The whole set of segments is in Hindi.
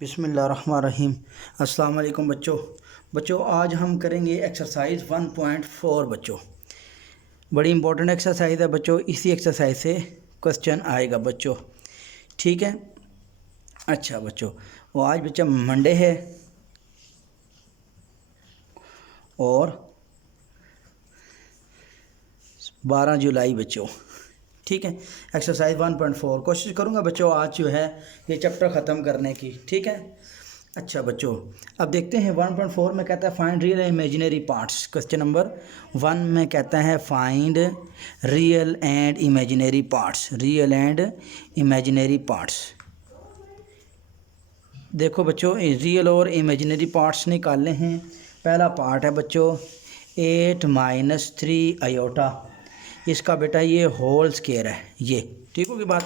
बिस्मिल्लाहिर्रहमानिर्रहीम। अस्सलाम वालेकुम बच्चों आज हम करेंगे एक्सरसाइज 1.4 बच्चों। बड़ी इंपॉर्टेंट एक्सरसाइज है बच्चों। इसी एक्सरसाइज से क्वेश्चन आएगा बच्चों, ठीक है। अच्छा बच्चों, वो आज बच्चा मंडे है और 12 जुलाई बच्चों, ठीक है। एक्सरसाइज 1.4 कोशिश करूँगा बच्चों आज जो है ये चैप्टर ख़त्म करने की, ठीक है। अच्छा बच्चों, अब देखते हैं 1.4 में कहता है find real and imaginary parts. Question number 1 में कहता है find real and imaginary parts. Real and imaginary parts, देखो बच्चों रियल और इमेजिनरी पार्ट्स निकालने हैं। पहला पार्ट है बच्चों 8 - 3 आयोटा। इसका बेटा ये होल स्क्वायर है, ये ठीक होगी बात।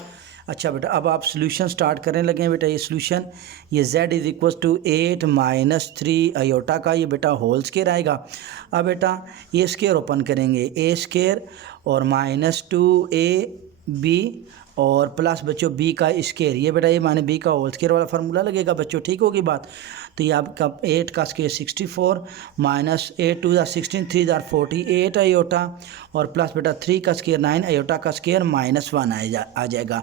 अच्छा बेटा, अब आप सोल्यूशन स्टार्ट करने लगे हैं बेटा। ये सोल्यूशन ये z is equal to 8 - 3 iota का ये बेटा होल स्क्वायर आएगा। अब बेटा ये स्क्वायर ओपन करेंगे, ए स्क्वायर और -2ab और प्लस बच्चों b का स्क्वायर, ये बेटा ये माने b का होल स्क्वायर वाला फार्मूला लगेगा बच्चों, ठीक होगी बात। तो ये आपका 8 का स्क्वायर 64 -8 2 16 3 48 आयोटा और प्लस बेटा 3 का स्क्वायर 9 आयोटा का स्क्वायर -1 आ जाएगा।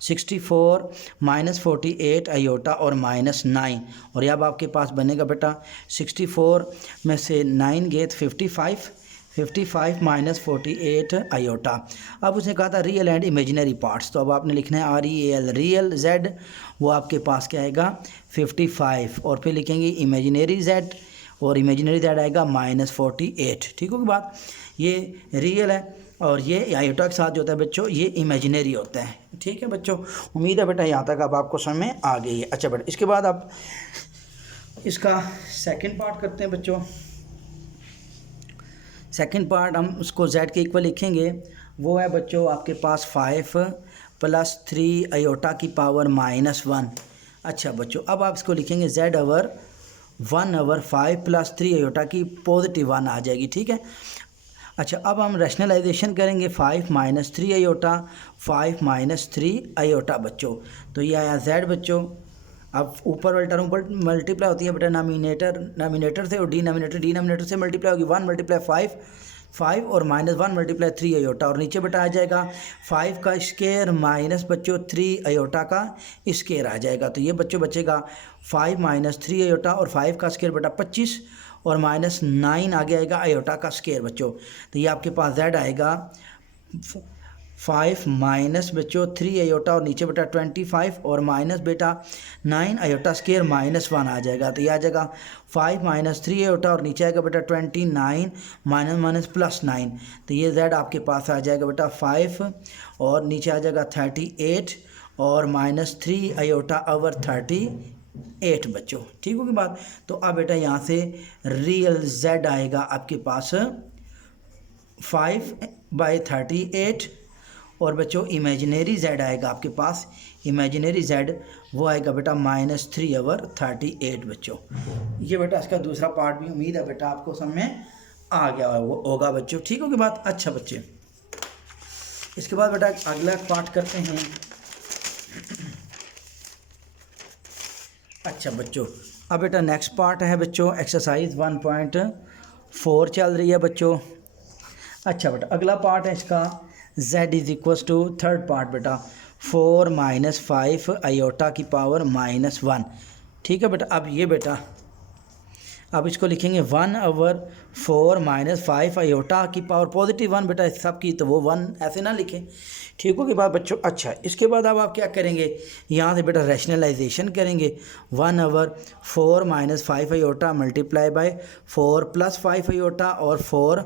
64 -48 आयोटा और -9 और ये अब आपके पास बनेगा बेटा 64 में से 9 गए 55 -48 आयोटा। अब उसने कहा था रियल एंड इमेजिनरी पार्ट्स, तो अब आपने लिखना है REAL। रियल z वो आपके पास क्या आएगा 55 और फिर लिखेंगे इमेजिनरी z और इमेजिनरी z आएगा -48, ठीक होगी बात। ये रियल है और ये आयोटा के साथ जो होता है बच्चों ये इमेजिनरी होता है, ठीक है बच्चों। उम्मीद है बेटा यहाँ तक अब आपको समझ में आ गई है। अच्छा बेटा, इसके बाद आप इसका सेकंड पार्ट करते हैं बच्चों। सेकंड पार्ट हम उसको z के इक्वल लिखेंगे, वो है बच्चों आपके पास 5 + 3 आयोटा की पावर -1। अच्छा बच्चों, अब आप इसको लिखेंगे z ओवर 1 ओवर 5 + 3 आयोटा की +1 आ जाएगी, ठीक है। अच्छा, अब हम रैशनलाइजेशन करेंगे 5 - 3 आयोटा 5 - 3 आयोटा बच्चों, तो ये आया z बच्चों। अब ऊपर वाली टर्म पर मल्टीप्लाई होती है बेटा नामिनेटर से और डिनोमिनेटर से मल्टीप्लाई होगी। 1 × 5 और -1 × 3 आयोटा और नीचे बेटा आ जाएगा 5 का स्क्वायर माइनस बच्चों 3 आयोटा का स्क्वायर आ जाएगा। तो ये बच्चों बचेगा 5 - 3 आयोटा और 5 का स्क्वायर बेटा 25 और -9 आगे आएगा आयोटा का स्क्वायर बच्चों। तो ये आपके पास z आएगा 5 माइनस बच्चों 3 आयोटा और नीचे बेटा 25 और माइनस बेटा 9 आयोटा स्क्वायर -1 आ जाएगा। तो ये आ जाएगा 5 - 3 आयोटा और नीचे आएगा बेटा 29 माइनस +9। तो ये z आपके पास आ जाएगा बेटा 5 और नीचे आ जाएगा 38 और -3 आयोटा ओवर 38 बच्चों, ठीक होगी बात। तो अब बेटा यहाँ से रियल z आएगा आपके पास 5/38 और बच्चों इमेजिनरी z आएगा आपके पास, इमेजिनरी z वो आएगा बेटा -3/38 बच्चों। ये बेटा इसका दूसरा पार्ट भी उम्मीद है बेटा आपको समझ में आ गया होगा बच्चों, ठीक होगी बात। अच्छा बच्चे, इसके बाद बेटा अगला पार्ट करते हैं। अच्छा बच्चों, अब बेटा नेक्स्ट पार्ट है बच्चों एक्सरसाइज 1.4 चल रही है बच्चों। अच्छा बेटा, अगला पार्ट है इसका z is equal to third part बेटा 4 - 5 आयोटा की पावर -1, ठीक है बेटा। अब ये बेटा अब इसको लिखेंगे 1 ओवर 4 - 5 आयोटा की पावर +1 बेटा सब की, तो वो 1 ऐसे ना लिखें, ठीक होगी बात बच्चों। अच्छा, इसके बाद अब आप क्या करेंगे, यहाँ से बेटा रैशनलाइजेशन करेंगे। 1 over 4 - 5 iota multiply by 4 + 5 iota और 4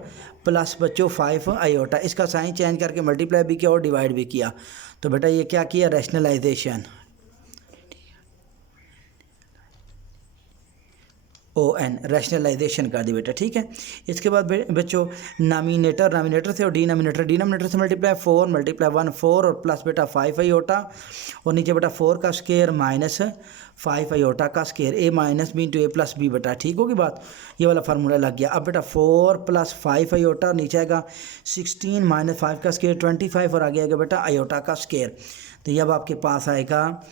प्लस बच्चों 5 आयोटा, इसका साइन चेंज करके मल्टीप्लाई भी किया और डिवाइड भी किया। तो बेटा ये क्या किया रैशनलाइजेशन ON रैशनलाइजेशन कर दी बेटा, ठीक है। इसके बाद बच्चों नामिनेटर से और डिनोमिनेटर से मल्टीप्लाई 4 × 1 4 और प्लस बेटा 5 आयोटा और नीचे बेटा 4 का स्क्वायर -5 आयोटा का square a - b × a + b बेटा, ठीक होगी बात। ये वाला फार्मूला लग गया। अब बेटा 4 + 5 आयोटा नीचे आएगा 16 - 5 का स्क्वायर 25 और आगे आएगा बेटा आयोटा का स्क्वायर। तो ये अब आपके पास आएगा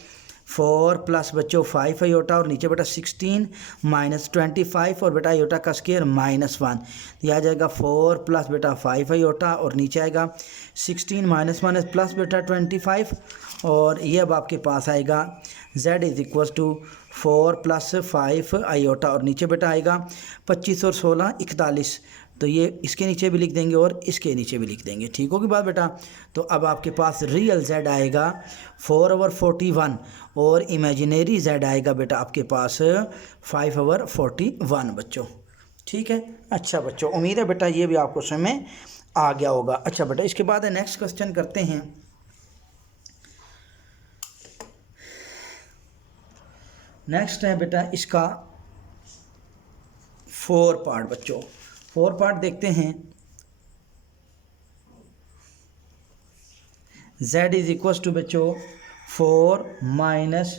4 प्लस बच्चों 5 आयोटा और नीचे बेटा 16 माइनस 25 और बेटा आयोटा का स्क्वायर -1। तो आ जाएगा 4 प्लस बेटा 5 आयोटा और नीचे आएगा 16 माइनस माइनस प्लस बेटा 25 और ये अब आपके पास आएगा z is equal to 4 plus 5 iota और नीचे बेटा आएगा 25 और 16 41। तो ये इसके नीचे भी लिख देंगे और इसके नीचे भी लिख देंगे। ठीक होगी बात बेटा। तो अब आपके पास रियल z आएगा 4/41 और इमेजिनरी z आएगा बेटा आपके पास 5/41 बच्चों। ठीक है। अच्छा बच्चों, उम्मीद है बेटा ये भी आपको समझ में आ गया होगा। अच्छा बेटा, इसके बाद नेक्स्ट क्वेश्चन करते हैं। नेक्स्ट है बेटा इसका 4 पार्ट बच्चों। 4 पार्ट देखते हैं। z इज इक्वल टू बच्चों 4 माइनस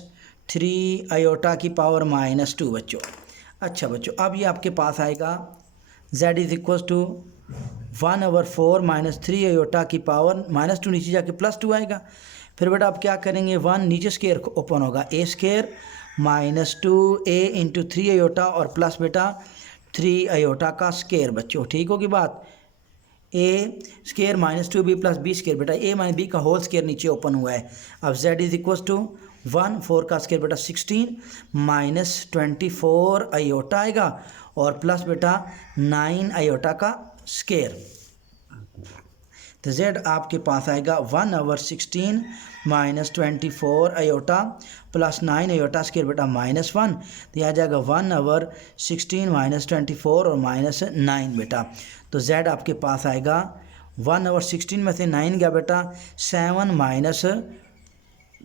3 आयोटा की पावर -2 बच्चों। अच्छा बच्चों, अब ये आपके पास आएगा z is equal to 1/4 minus 3 iota की पावर -2, नीचे जाके +2 आएगा। फिर बेटा आप क्या करेंगे, 1 नीचे स्केयर ओपन होगा, a square -2a into 3 iota और प्लस बेटा 3 आयोटा का स्केयर बच्चों। ठीक होगी बात। a square -2b plus b square बेटा a माइनस b का होल स्केयर नीचे ओपन हुआ है। अब z इज इक्वल टू 1 4 का स्केयर बेटा 16 माइनस 24 आयोटा आएगा और प्लस बेटा 9 आयोटा का स्केयर। तो z आपके पास आएगा 1/16 minus 24 iota plus 9 iota square बेटा -1। तो यह आ जाएगा 1/16 माइनस 24 और -9 बेटा। तो z आपके पास आएगा 1/16 में से 9 गया बेटा 7 माइनस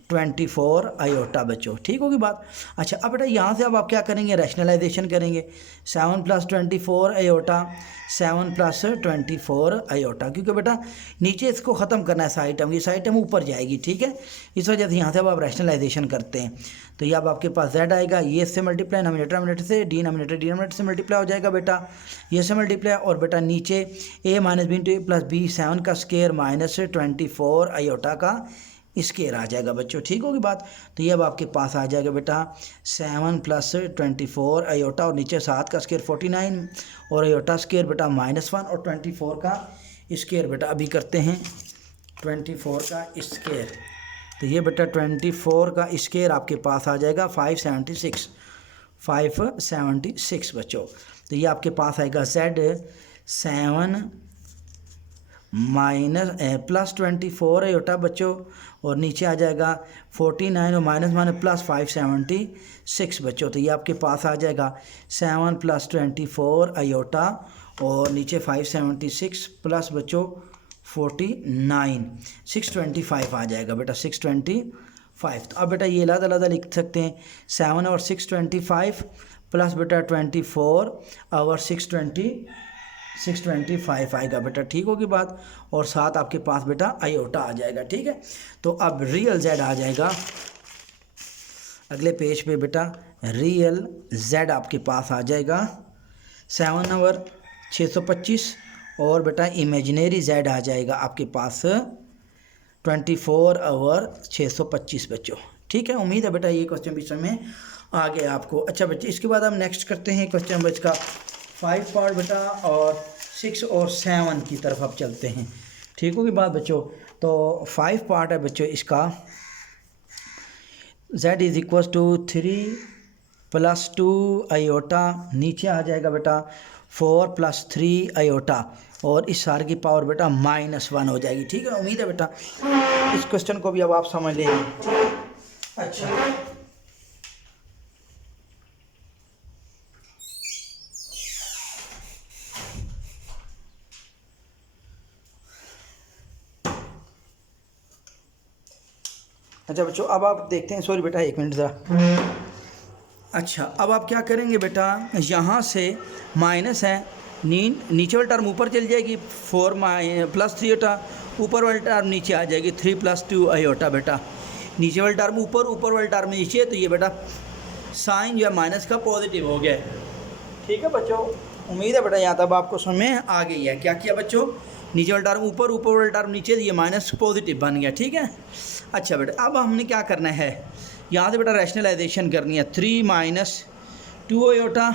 24 आयोटा बच्चों। ठीक होगी बात। अच्छा, अब बेटा यहाँ से अब आप क्या करेंगे, रैशनलाइजेशन करेंगे। 7 प्लस 24 आयोटा 7 प्लस 24 आयोटा, क्योंकि बेटा नीचे इसको ख़त्म करना है साइड टर्म, ये साइड टर्म ऊपर जाएगी। ठीक है, इस वजह से यहाँ से अब आप रैशनलाइजेशन करते हैं। तो ये अब आपके पास z आएगा, ये इससे मल्टीप्लाई नॉमिनेटर से, डिनोमिनेटर से मल्टीप्लाई हो जाएगा बेटा, ये से मल्टीप्लाई और बेटा नीचे a minus B into A plus B 7 का स्केयर माइनस 24 आयोटा का स्केयर आ जाएगा बच्चों। ठीक होगी बात। तो ये अब आपके पास आ जाएगा बेटा 7 प्लस 24 आयोटा और नीचे 7 का स्केयर 49 और आयोटा स्केयर बेटा -1 और 24 का स्केयर बेटा अभी करते हैं 24 का स्केयर। तो ये बेटा 24 का स्केयर आपके पास आ जाएगा 576 बच्चों। तो ये आपके पास आएगा z 7 माइनस प्लस 24 आयोटा बच्चों और नीचे आ जाएगा 49 और माइनस प्लस 576 बच्चों। तो ये आपके पास आ जाएगा 7 प्लस 24 आयोटा और नीचे 576 प्लस बच्चों 49 625 आ जाएगा बेटा 625। तो अब बेटा ये अलग लिख सकते हैं 7 और 625 प्लस बेटा 24 और 625 आएगा बेटा। ठीक होगी बात। और साथ आपके पास बेटा आयोटा आ जाएगा। ठीक है, तो अब रियल z आ जाएगा अगले पेज पे बेटा। रियल z आपके पास आ जाएगा 7/625 और बेटा इमेजिनरी z आ जाएगा आपके पास 24/625 बच्चों। ठीक है, उम्मीद है बेटा ये क्वेश्चन भी समझ में आ गया आपको। अच्छा बच्चे, इसके बाद हम नेक्स्ट करते हैं क्वेश्चन नंबर इसका 5 पार्ट बेटा और 6 और 7 की तरफ अब चलते हैं। ठीक होगी बात बच्चों। तो 5 पार्ट है बच्चों इसका। z is equal to 3 plus 2 iota, नीचे आ जाएगा बेटा 4 प्लस 3 आयोटा और इस सारे की पावर बेटा -1 हो जाएगी। ठीक है, उम्मीद है बेटा इस क्वेश्चन को भी अब आप समझ लेंगे। अच्छा अच्छा बच्चों, अब आप देखते हैं, सॉरी बेटा 1 मिनट ज़रा। अच्छा, अब आप क्या करेंगे बेटा, यहाँ से माइनस है, नीचे वाली टर्म ऊपर चली जाएगी 4 प्लस 3 आयोटा, ऊपर वाली टर्म नीचे आ जाएगी 3 प्लस 2 आयोटा बेटा। नीचे वाली टर्म ऊपर वाली टर्म नीचे, तो ये बेटा साइन जो है माइनस का पॉजिटिव हो गया। ठीक है बच्चों, उम्मीद है बेटा यहाँ तक आपको समझ में आ गई है। क्या किया बच्चों, नीचे वाला टर्म ऊपर वाला टर्म नीचे, ये माइनस पॉजिटिव बन गया। ठीक है। अच्छा बेटा, अब हमने क्या करना है, यहाँ से बेटा रैशनलाइजेशन करनी है 3 माइनस 2 आयोटा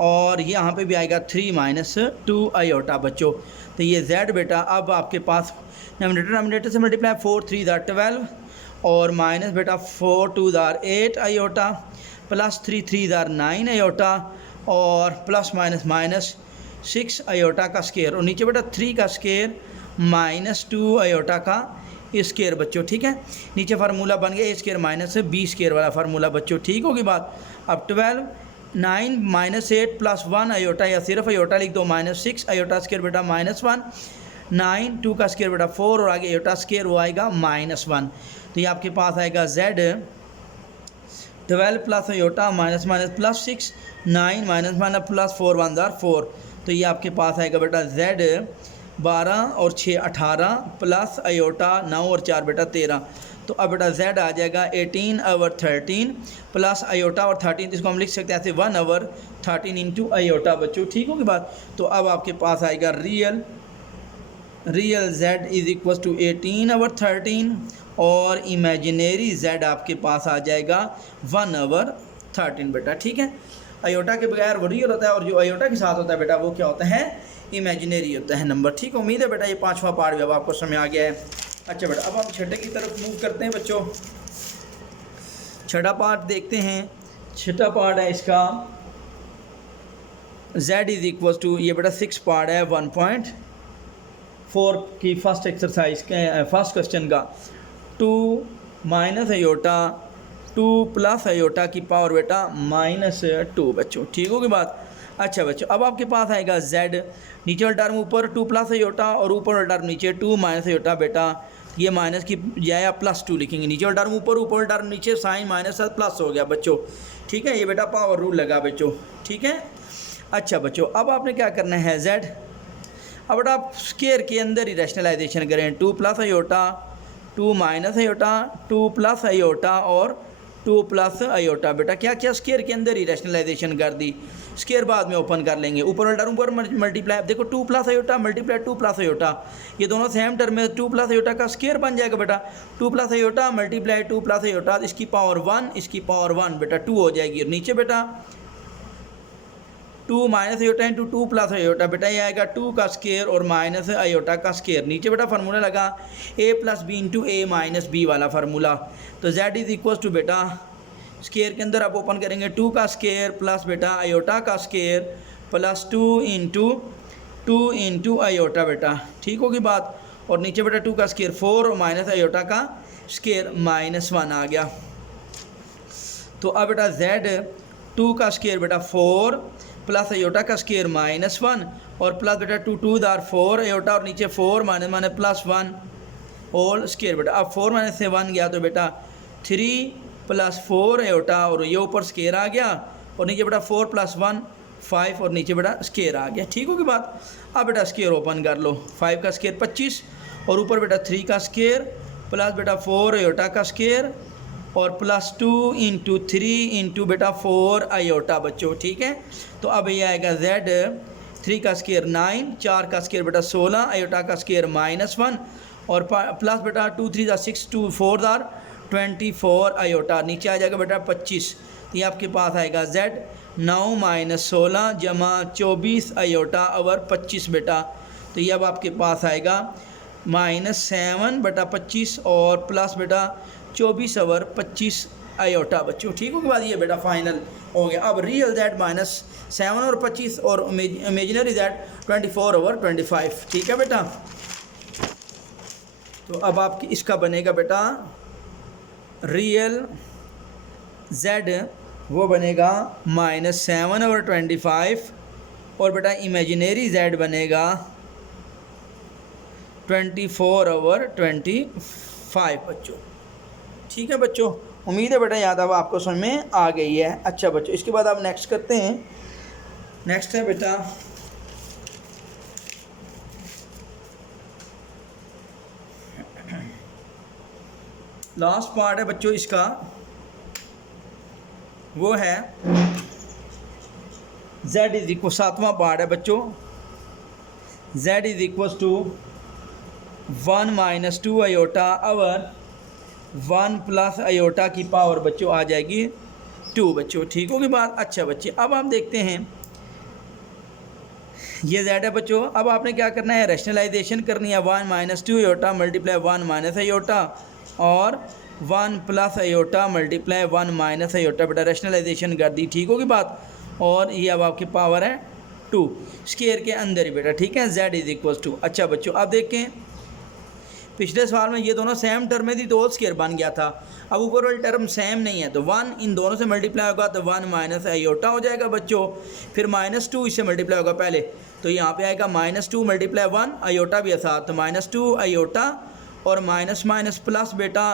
और यहाँ पे भी आएगा 3 माइनस 2 आयोटा बच्चों। तो ये z बेटा अब आपके पास नोमिनेटर से मल्टीप्लाई 4 3 ज़ार 12 और माइनस बेटा 4 2 ज़ार 8 आयोटा प्लस 3 3 ज़ार 9 आयोटा और प्लस माइनस माइनस 6 आयोटा का स्केयर और नीचे बेटा 3 का स्केयर माइनस 2 आयोटा का स्केयर बच्चों। ठीक है, नीचे फार्मूला बन गया a square minus b square वाला फार्मूला बच्चों। ठीक होगी बात। अब 12 9 माइनस 8 प्लस 1 आयोटा या सिर्फ आयोटा लिख दो माइनस 6 आयोटा स्केयर बेटा माइनस 1 9 2 का स्केयर बेटा 4 और आगे आयोटा स्केयर वो आएगा माइनस 1। तो ये आपके पास आएगा z 12 plus iota minus minus plus 6 9 minus minus plus 4 1 ज़ार 4। तो ये आपके पास आएगा बेटा z 12 और 6 18 प्लस आयोटा 9 और 4 बेटा 13। तो अब बेटा z आ जाएगा 18 ओवर 13 प्लस आयोटा और 13, इसको हम लिख सकते हैं ऐसे 1 ओवर 13 इंटू आयोटा बच्चों। ठीक होगी बात। तो अब आपके पास आएगा real z is equal to 18 over 13 और इमेजिनरी z आपके पास आ जाएगा 1 ओवर 13 बेटा। ठीक है, आयोटा के बगैर वो रियल होता है और जो आयोटा के साथ होता है बेटा वो क्या होता है, इमेजिनरी होता है नंबर। ठीक है, उम्मीद है बेटा ये 5वां पार्ट भी अब आपको समझ आ गया है। अच्छा बेटा अब हम छठे की तरफ मूव करते हैं बच्चों। छठा पार्ट देखते हैं। छठा पार्ट है इसका z इज इक्वल टू, ये बेटा 6 पार्ट है 1.4 की फर्स्ट एक्सरसाइज के फर्स्ट क्वेश्चन का 2 माइनस आयोटा 2 प्लस आयोटा की पावर बेटा माइनस 2 बच्चों। ठीक होगी बात। अच्छा बच्चों अब आपके पास आएगा z, नीचे वाला टर्म ऊपर 2 प्लस आयोटा और ऊपर वाला टर्म नीचे 2 माइनस आयोटा बेटा, ये माइनस की जाए आप प्लस 2 लिखेंगे, नीचे वाला टर्म ऊपर ऊपर वाला टर्म नीचे, साइन माइनस प्लस हो गया बच्चों। ठीक है, ये बेटा पावर रूल लगा बच्चों। ठीक है, अच्छा बच्चों अब आपने क्या करना है z, अब बेटा आप स्केयर के अंदर ही रैशनलाइजेशन करें 2 plus iota 2 minus iota 2 plus iota और 2 प्लस आयोटा बेटा क्या क्या स्केयर के अंदर ही रैशनलाइजेशन कर दी, स्केयर बाद में ओपन कर लेंगे। ऊपर वाला टर्म ऊपर मल्टीप्लाई, देखो 2 plus iota multiply 2 plus iota, ये दोनों सेम टर्म में 2 प्लस आयोटा का स्केयर बन जाएगा बेटा। 2 plus iota multiply 2 plus iota, इसकी पावर 1 इसकी पावर 1 बेटा 2 हो जाएगी। और नीचे बेटा 2 minus iota into 2 plus iota बेटा ये आएगा 2 का स्केयर और माइनस आयोटा का स्केयर। नीचे बेटा फार्मूला लगा a plus B into A minus B वाला फार्मूला। तो z इज इक्वल टू बेटा स्केयर के अंदर आप ओपन करेंगे 2 का स्केयर प्लस बेटा आयोटा का स्केयर प्लस 2 इंटू आयोटा बेटा। ठीक होगी बात। और नीचे बेटा 2 का स्केयर 4 और माइनस आयोटा का स्केयर माइनस 1 आ गया। तो अब बेटा z 2 का स्केयर बेटा 4 प्लस आयोटा का स्केयर माइनस 1 और प्लस बेटा 2 2 ज़ार 4 आयोटा और नीचे 4 minus minus plus 1 whole square बेटा। अब 4 माइनस से 1 गया तो बेटा 3 प्लस 4 आयोटा और ये ऊपर स्केयर आ गया और नीचे बेटा 4 प्लस 1 5 और नीचे बेटा स्केयर आ गया। ठीक होगी बात। अब बेटा स्केयर ओपन कर लो, 5 का स्केयर 25 और ऊपर बेटा 3 का स्केयर प्लस बेटा 4 आयोटा का स्केयर और प्लस 2 इंटू 3 इंटू बेटा 4 आयोटा बच्चों। ठीक है, तो अब ये आएगा z 3 का स्केयर 9 4 का स्केयर बेटा 16 आयोटा का स्केयर माइनस 1 और प्लस बेटा 2 3 ज़ार 6 2 4 ज़ार 24 आयोटा, नीचे आ जाएगा बेटा 25। तो ये आपके पास आएगा z 9 माइनस 16 जमा 24 आयोटा ओवर 25 बेटा। तो ये अब आपके पास आएगा माइनस 7 बटा 25 और प्लस बेटा 24 ओवर 25 आयोटा बच्चों। ठीक हो के बाद ये बेटा फाइनल हो गया। अब रियल z माइनस 7 और 25 और इमेजिनरी z 24 ओवर 25। ठीक है बेटा। तो अब आपकी इसका बनेगा बेटा रियल z वो बनेगा माइनस 7 ओवर 25 और बेटा इमेजिनरी z बनेगा 24 ओवर 25 बच्चों। ठीक है बच्चों, उम्मीद है बेटा याद अब आपको समझ में आ गई है। अच्छा बच्चों, इसके बाद आप नेक्स्ट करते हैं। नेक्स्ट है बेटा लास्ट पार्ट है बच्चों इसका, वो है z इज इक्वल, 7वां पार्ट है बच्चों, z is equal to 1 minus 2 iota over 1 plus iota की पावर बच्चों आ जाएगी 2 बच्चों, ठीक होगी बात। अच्छा बच्चे अब आप देखते हैं ये z है बच्चों। अब आपने क्या करना है, रैशनलाइजेशन करनी है। 1 minus 2 iota multiply 1 minus iota और 1 plus iota multiply 1 minus iota, बेटा रैशनलाइजेशन कर दी, ठीक होगी बात। और ये अब आपकी पावर है 2 स्क्वायर के अंदर ही बेटा, ठीक है। z इज इक्वल टू, अच्छा बच्चों अब देखें पिछले सवाल में ये दोनों सेम टर्म में थी तो होल स्क्वायर बन गया था। अब ऊपर वाली टर्म सेम नहीं है तो 1 इन दोनों से मल्टीप्लाई होगा तो 1 माइनस आयोटा हो जाएगा बच्चों। फिर -2 इससे मल्टीप्लाई होगा पहले, तो यहाँ पे आएगा -2 मल्टीप्लाई 1 आयोटा भी है साथ, तो -2 आयोटा और माइनस माइनस प्लस बेटा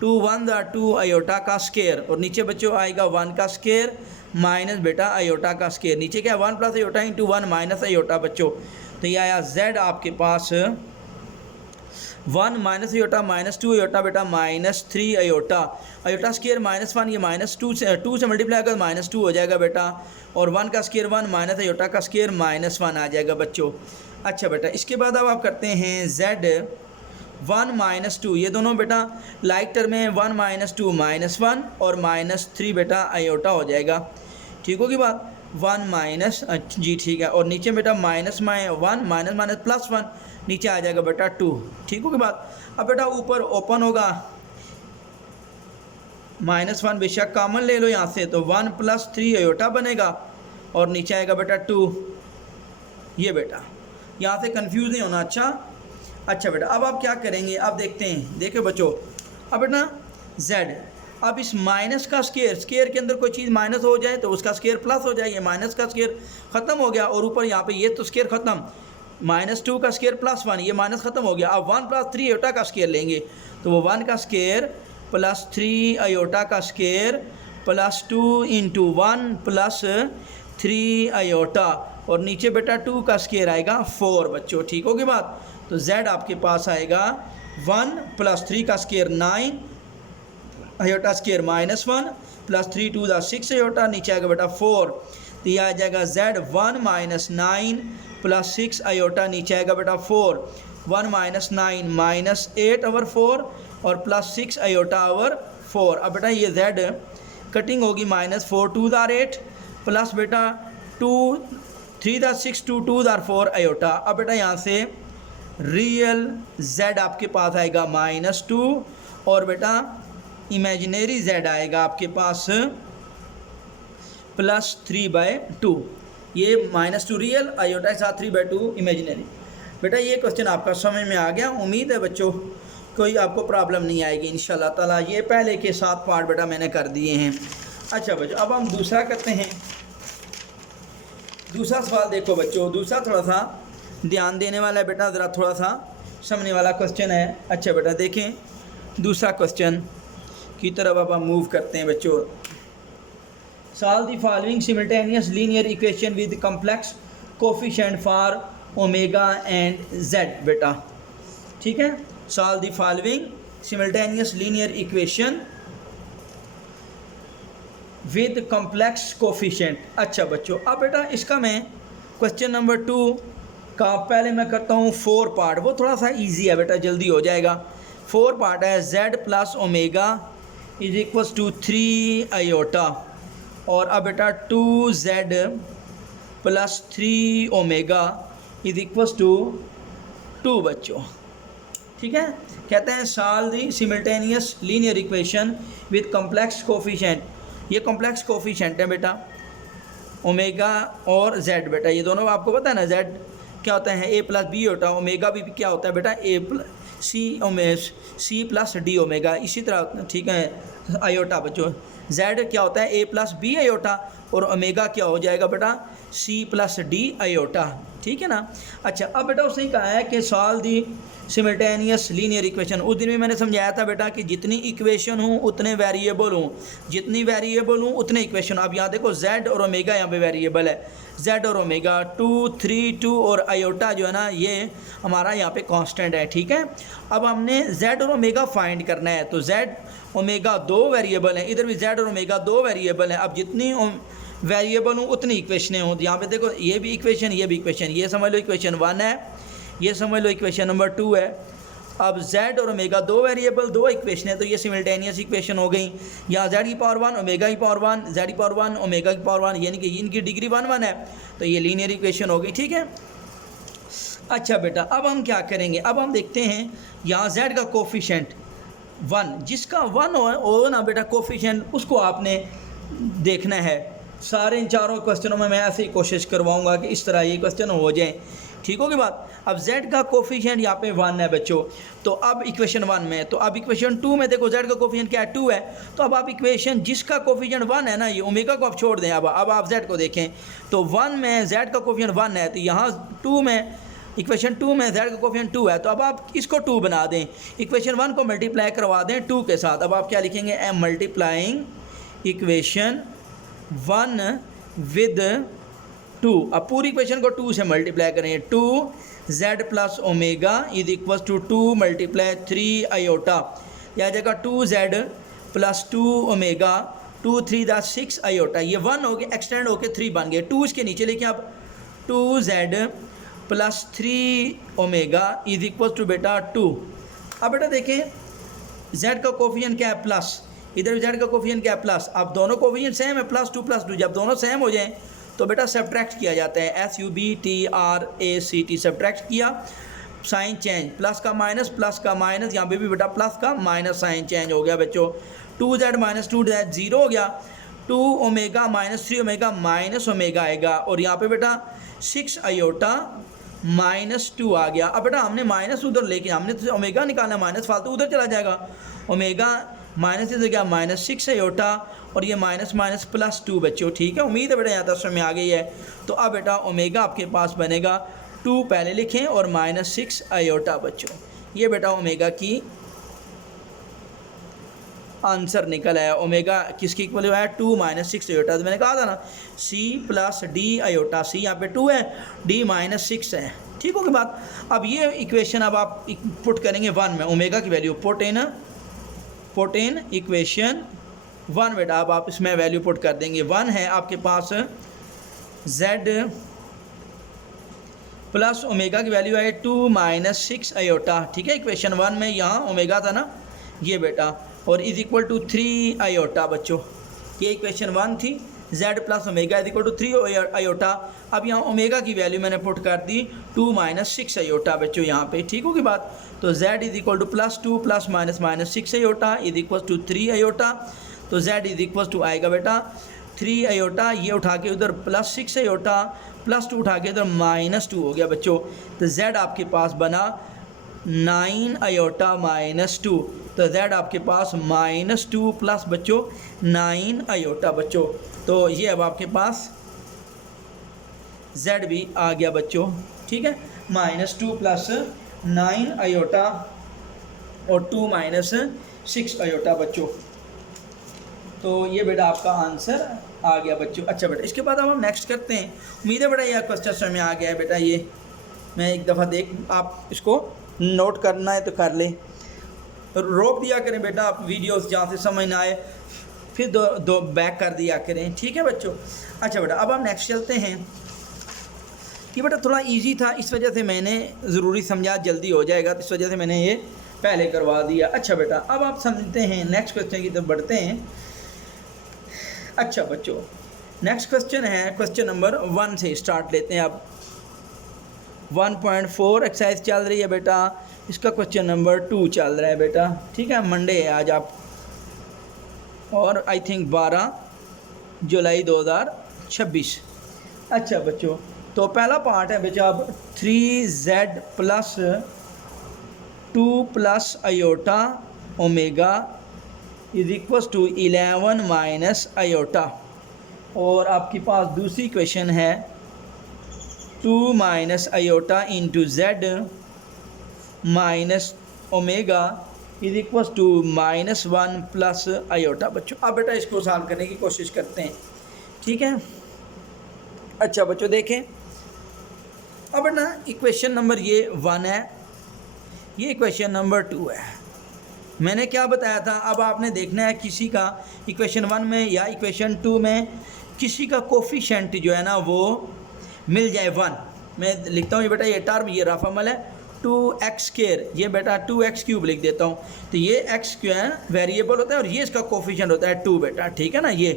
2 1 2 आयोटा का स्क्वायर, और नीचे बच्चों आएगा 1 का स्क्वायर माइनस बेटा आयोटा का स्क्वायर। नीचे क्या 1 plus iota into 1 minus iota बच्चों। तो ये आया z आपके पास 1 माइनस आयोटा -2 आयोटा बेटा -3 आयोटा, आयोटा स्क्वायर -1, ये -2 से मल्टीप्लाई होगा -2 हो जाएगा बेटा, और 1 का स्क्वायर 1 माइनस आयोटा का स्क्वायर -1 आ जाएगा बच्चों। अच्छा बेटा इसके बाद अब आप करते हैं z 1 माइनस 2, ये दोनों बेटा लाइक टर्म में 1 माइनस 2 -1 और -3 बेटा आयोटा हो जाएगा, ठीक होगी बात। 1 माइनस जी ठीक है, और नीचे बेटा -1 माइनस माइनस +1 नीचे आ जाएगा बेटा 2, ठीक होगी बात। अब बेटा ऊपर ओपन होगा -1 बेशक कॉमन ले लो यहाँ से, तो 1 प्लस 3 आयोटा बनेगा और नीचे आएगा बेटा 2, ये बेटा यहाँ से कंफ्यूज नहीं होना। अच्छा बेटा अब आप क्या करेंगे, आप देखते हैं, देखो बच्चों अब बेटा z, अब इस माइनस का स्क्वायर के अंदर कोई चीज़ माइनस हो जाए तो उसका स्क्वायर प्लस हो जाए, ये माइनस का स्क्वायर ख़त्म हो गया, और ऊपर यहाँ पे ये तो स्क्वायर ख़त्म, -2 का स्क्वायर +1, ये माइनस ख़त्म हो गया। अब 1 प्लस 3 आयोटा का स्क्वायर लेंगे तो वो 1 का स्क्वायर प्लस 3 आयोटा का square plus 2 into 1 plus 3 iota, और नीचे बेटा 2 का स्क्वायर आएगा 4 बच्चों, ठीक होगी बात। तो z आपके पास आएगा 1 प्लस 3 का square 9 iota square -1 plus 3 2 6 iota, नीचे आएगा बेटा 4, तो यह आ जाएगा z 1 माइनस 9 प्लस 6 आयोटा, नीचे आएगा बेटा 4, 1 माइनस 9 -8 ओवर 4 और प्लस 6 आयोटा ओवर 4। अब बेटा ये z कटिंग होगी -4 2 8 प्लस बेटा 2 3 6 2 2 4 आयोटा। अब बेटा यहाँ से रियल z आपके पास आएगा -2 और बेटा इमेजिनरी z आएगा आपके पास +3/2, ये -2 रियल आयोटा के साथ 3/2 इमेजिनरी। बेटा ये क्वेश्चन आपका समझ में आ गया, उम्मीद है बच्चों कोई आपको प्रॉब्लम नहीं आएगी इंशाल्लाह ताला। ये पहले के 7 पार्ट बेटा मैंने कर दिए हैं। अच्छा बच्चों अब हम दूसरा करते हैं। दूसरा सवाल देखो बच्चों, दूसरा थोड़ा सा ध्यान देने वाला है बेटा, ज़रा थोड़ा सा समझने वाला क्वेश्चन है। अच्छा बेटा देखें दूसरा क्वेश्चन की तरफ अब हम मूव करते हैं बच्चों। Solve the following simultaneous linear equation with complex coefficient for omega and Z बेटा, ठीक है। Solve the following simultaneous linear equation with complex coefficient. अच्छा बच्चों अब बेटा इसका मैं क्वेश्चन नंबर 2 का पहले मैं करता हूँ 4 पार्ट, वो थोड़ा सा इजी है बेटा, जल्दी हो जाएगा। 4 पार्ट है z plus omega is equals to 3 iota, और अब बेटा 2z plus 3 omega is equals to 2 बच्चों, ठीक है। कहते हैं solve the simultaneous linear equation with complex coefficient. ये कॉम्प्लेक्स कोफिशिएंट है बेटा ओमेगा और z बेटा, ये दोनों आपको पता है ना, z क्या होता है a प्लस बी होता है, ओमेगा भी क्या होता है बेटा सी प्लस डी ओमेगा, इसी तरह ठीक है। आयोटा बच्चों z क्या होता है a प्लस बी आयोटा, और ओमेगा क्या हो जाएगा बेटा c प्लस डी आयोटा, ठीक है ना। अच्छा अब बेटा उसने कहा है कि solve the simultaneous linear equation. उस दिन भी मैंने समझाया था बेटा कि जितनी इक्वेशन हूँ उतने वेरिएबल हूँ, जितनी वेरिएबल हूँ उतने इक्वेशन। अब यहाँ देखो z और ओमेगा यहाँ पे वेरिएबल है, z और ओमेगा 2 3 2 और आयोटा जो है ना ये हमारा यहाँ पे कांस्टेंट है, ठीक है। अब हमने z और ओमेगा फाइंड करना है, तो z ओमेगा 2 वेरिएबल हैं, इधर भी z और ओमेगा 2 वेरिएबल हैं। अब जितनी वेरिएबल हूँ उतनी इक्वेशनें हों, यहाँ पे देखो ये भी इक्वेशन, ये भी इक्वेशन, ये समझ लो इक्वेशन 1 है, ये समझ लो इक्वेशन नंबर 2 है। अब z और ओमेगा दो वेरिएबल, दो इक्वेशन है, तो ये सिमिल्टेनियस इक्वेशन हो गई। यहाँ z की पावर 1 ओमेगा की पावर 1, z की पावर 1 ओमेगा की पावर 1, यानी कि इनकी डिग्री 1 1 है, तो ये लीनियर इक्वेशन हो गई। ठीक है। अच्छा बेटा, अब हम क्या करेंगे, अब हम देखते हैं यहाँ z का कोफिशेंट 1, जिसका 1 हो ना बेटा कोफिशेंट, उसको आपने देखना है। सारे इन चारों क्वेश्चनों में मैं ऐसे ही कोशिश करवाऊंगा कि इस तरह ये क्वेश्चन हो जाए। ठीक होगी बात। अब z का कोफिशिएंट यहाँ पे 1 है बच्चों, तो अब इक्वेशन 1 में, तो अब इक्वेशन 2 में देखो z का कोफिशिएंट क्या है, 2 है। तो अब आप इक्वेशन जिसका कोफिशिएंट 1 है ना, ये ओमेगा को आप छोड़ दें। अब आप z को देखें तो 1 में z का कोफिशिएंट 1 है, तो यहाँ 2 में, इक्वेशन 2 में z का कोफिशिएंट 2 है, तो अब आप इसको 2 बना दें, इक्वेशन 1 को मल्टीप्लाई करवा दें 2 के साथ। अब आप क्या लिखेंगे, एम मल्टीप्लाइंग इक्वेशन 1 विद 2। अब पूरी इक्वेशन को 2 से मल्टीप्लाई करेंगे, 2z plus omega is equal to 2 multiply 3 iota, यह आ जाएगा 2z प्लस 2 ओमेगा, 2 3 दा 6 आयोटा, ये 1 हो गया, एक्सटेंड होके 3 बन गए। 2 इसके नीचे लिखें आप, 2z plus 3 omega is equal to बेटा 2। अब बेटा देखें z का कोफिशिएंट क्या है, प्लस, इधर z का कोफिशिएंट क्या है, प्लस। अब दोनों कोफिशिएंट सेम है, प्लस 2 प्लस 2, जब दोनों सेम हो जाएं तो बेटा सब्ट्रैक्ट किया जाता है, SUBTRACT, सब्ट्रैक्ट किया, साइन चेंज, प्लस का माइनस, यहाँ पे भी बेटा प्लस का माइनस साइन चेंज हो गया बच्चों। 2z माइनस 2z 0 हो गया, 2 omega minus 3 omega minus omega आएगा, और यहाँ पे बेटा 6 आयोटा माइनस 2 आ गया। अब बेटा हमने माइनस उधर लेके, हमने तो ओमेगा निकालना, माइनस फालतू उधर चला जाएगा, ओमेगा माइनस से गया माइनस 6 आयोटा, और ये माइनस माइनस प्लस 2 बच्चों। ठीक है, उम्मीद है बेटा यहाँ तक समझ में आ गई है। तो अब बेटा ओमेगा आपके पास बनेगा 2 पहले लिखें और माइनस 6 आयोटा बच्चों, ये बेटा ओमेगा की आंसर निकल आया। ओमेगा किसकी इक्वल है, 2 माइनस 6 आयोटा। तो मैंने कहा था ना C plus D iota, C यहाँ पे 2 है, D माइनस 6 है। ठीक होगी बात। अब ये इक्वेशन अब आप पुट करेंगे 1 में, ओमेगा की वैल्यू पुट इन इक्वेशन 1 बेटा, अब आप इसमें वैल्यू पुट कर देंगे। 1 है आपके पास z प्लस ओमेगा की वैल्यू है 2 माइनस 6 आयोटा। ठीक है, इक्वेशन 1 में यहाँ ओमेगा था ना ये बेटा, और इज इक्वल टू 3 आयोटा बच्चों, ये इक्वेशन 1 थी, z plus omega is equal to 3 iota. अब यहाँ ओमेगा की वैल्यू मैंने पुट कर दी 2 माइनस 6 आयोटा बच्चों यहाँ पे। ठीक होगी बात। तो z is equal to plus 2 plus minus 6 iota is equal to 3 iota, तो z इज इक्वल टू आएगा बेटा 3 आयोटा, ये उठा के उधर प्लस 6 आयोटा, प्लस 2 उठा के उधर माइनस 2 हो गया बच्चों। तो z आपके पास बना 9 आयोटा माइनस 2, तो z आपके पास माइनस 2 प्लस बच्चों 9 आयोटा बच्चों। तो ये अब आपके पास z भी आ गया बच्चों। ठीक है, माइनस 2 प्लस 9 आयोटा और 2 माइनस 6 आयोटा बच्चों। तो ये बेटा आपका आंसर आ गया बच्चों। अच्छा बेटा, इसके बाद अब हम नेक्स्ट करते हैं। उम्मीद है बेटा ये क्वेश्चन समझ में आ गया है बेटा। ये मैं एक दफ़ा देख, आप इसको नोट करना है तो कर लें, रोक दिया करें बेटा आप वीडियोस जहाँ से समझ ना आए, फिर दो बैक कर दिया करें। ठीक है बच्चों। अच्छा बेटा, अब हम नेक्स्ट चलते हैं। ये बेटा थोड़ा इजी था, इस वजह से मैंने ज़रूरी समझा जल्दी हो जाएगा, तो इस वजह से मैंने ये पहले करवा दिया। अच्छा बेटा, अब आप समझते हैं नेक्स्ट क्वेश्चन की तरफ बढ़ते हैं। अच्छा बच्चों, नेक्स्ट क्वेश्चन है, क्वेश्चन नंबर 1 से स्टार्ट लेते हैं। अब 1.4 एक्सरसाइज चल रही है बेटा, इसका क्वेश्चन नंबर 2 चल रहा है बेटा। ठीक है, मंडे है आज आप, और आई थिंक 12 जुलाई 2026। अच्छा बच्चों, तो पहला पार्ट है बच्चा, अब 3z plus 2 plus iota omega is equal to 11 minus iota, और आपके पास दूसरी क्वेश्चन है 2 minus iota into z minus omega is equal to -1 plus iota बच्चों। अब बेटा इसको सॉल्व करने की कोशिश करते हैं। ठीक है। अच्छा बच्चों देखें, अब ना इक्वेशन नंबर ये 1 है, ये इक्वेशन नंबर 2 है। मैंने क्या बताया था, अब आपने देखना है किसी का इक्वेशन 1 में या इक्वेशन 2 में किसी का कोफिशिएंट जो है ना वो मिल जाए 1। मैं लिखता हूँ ये बेटा, ये टर्म, ये रफ अमल है, 2x², ये बेटा 2x³ लिख देता हूँ। तो ये x² वेरिएबल होता है और ये इसका कोफिशिएंट होता है 2 बेटा, ठीक है ना। ये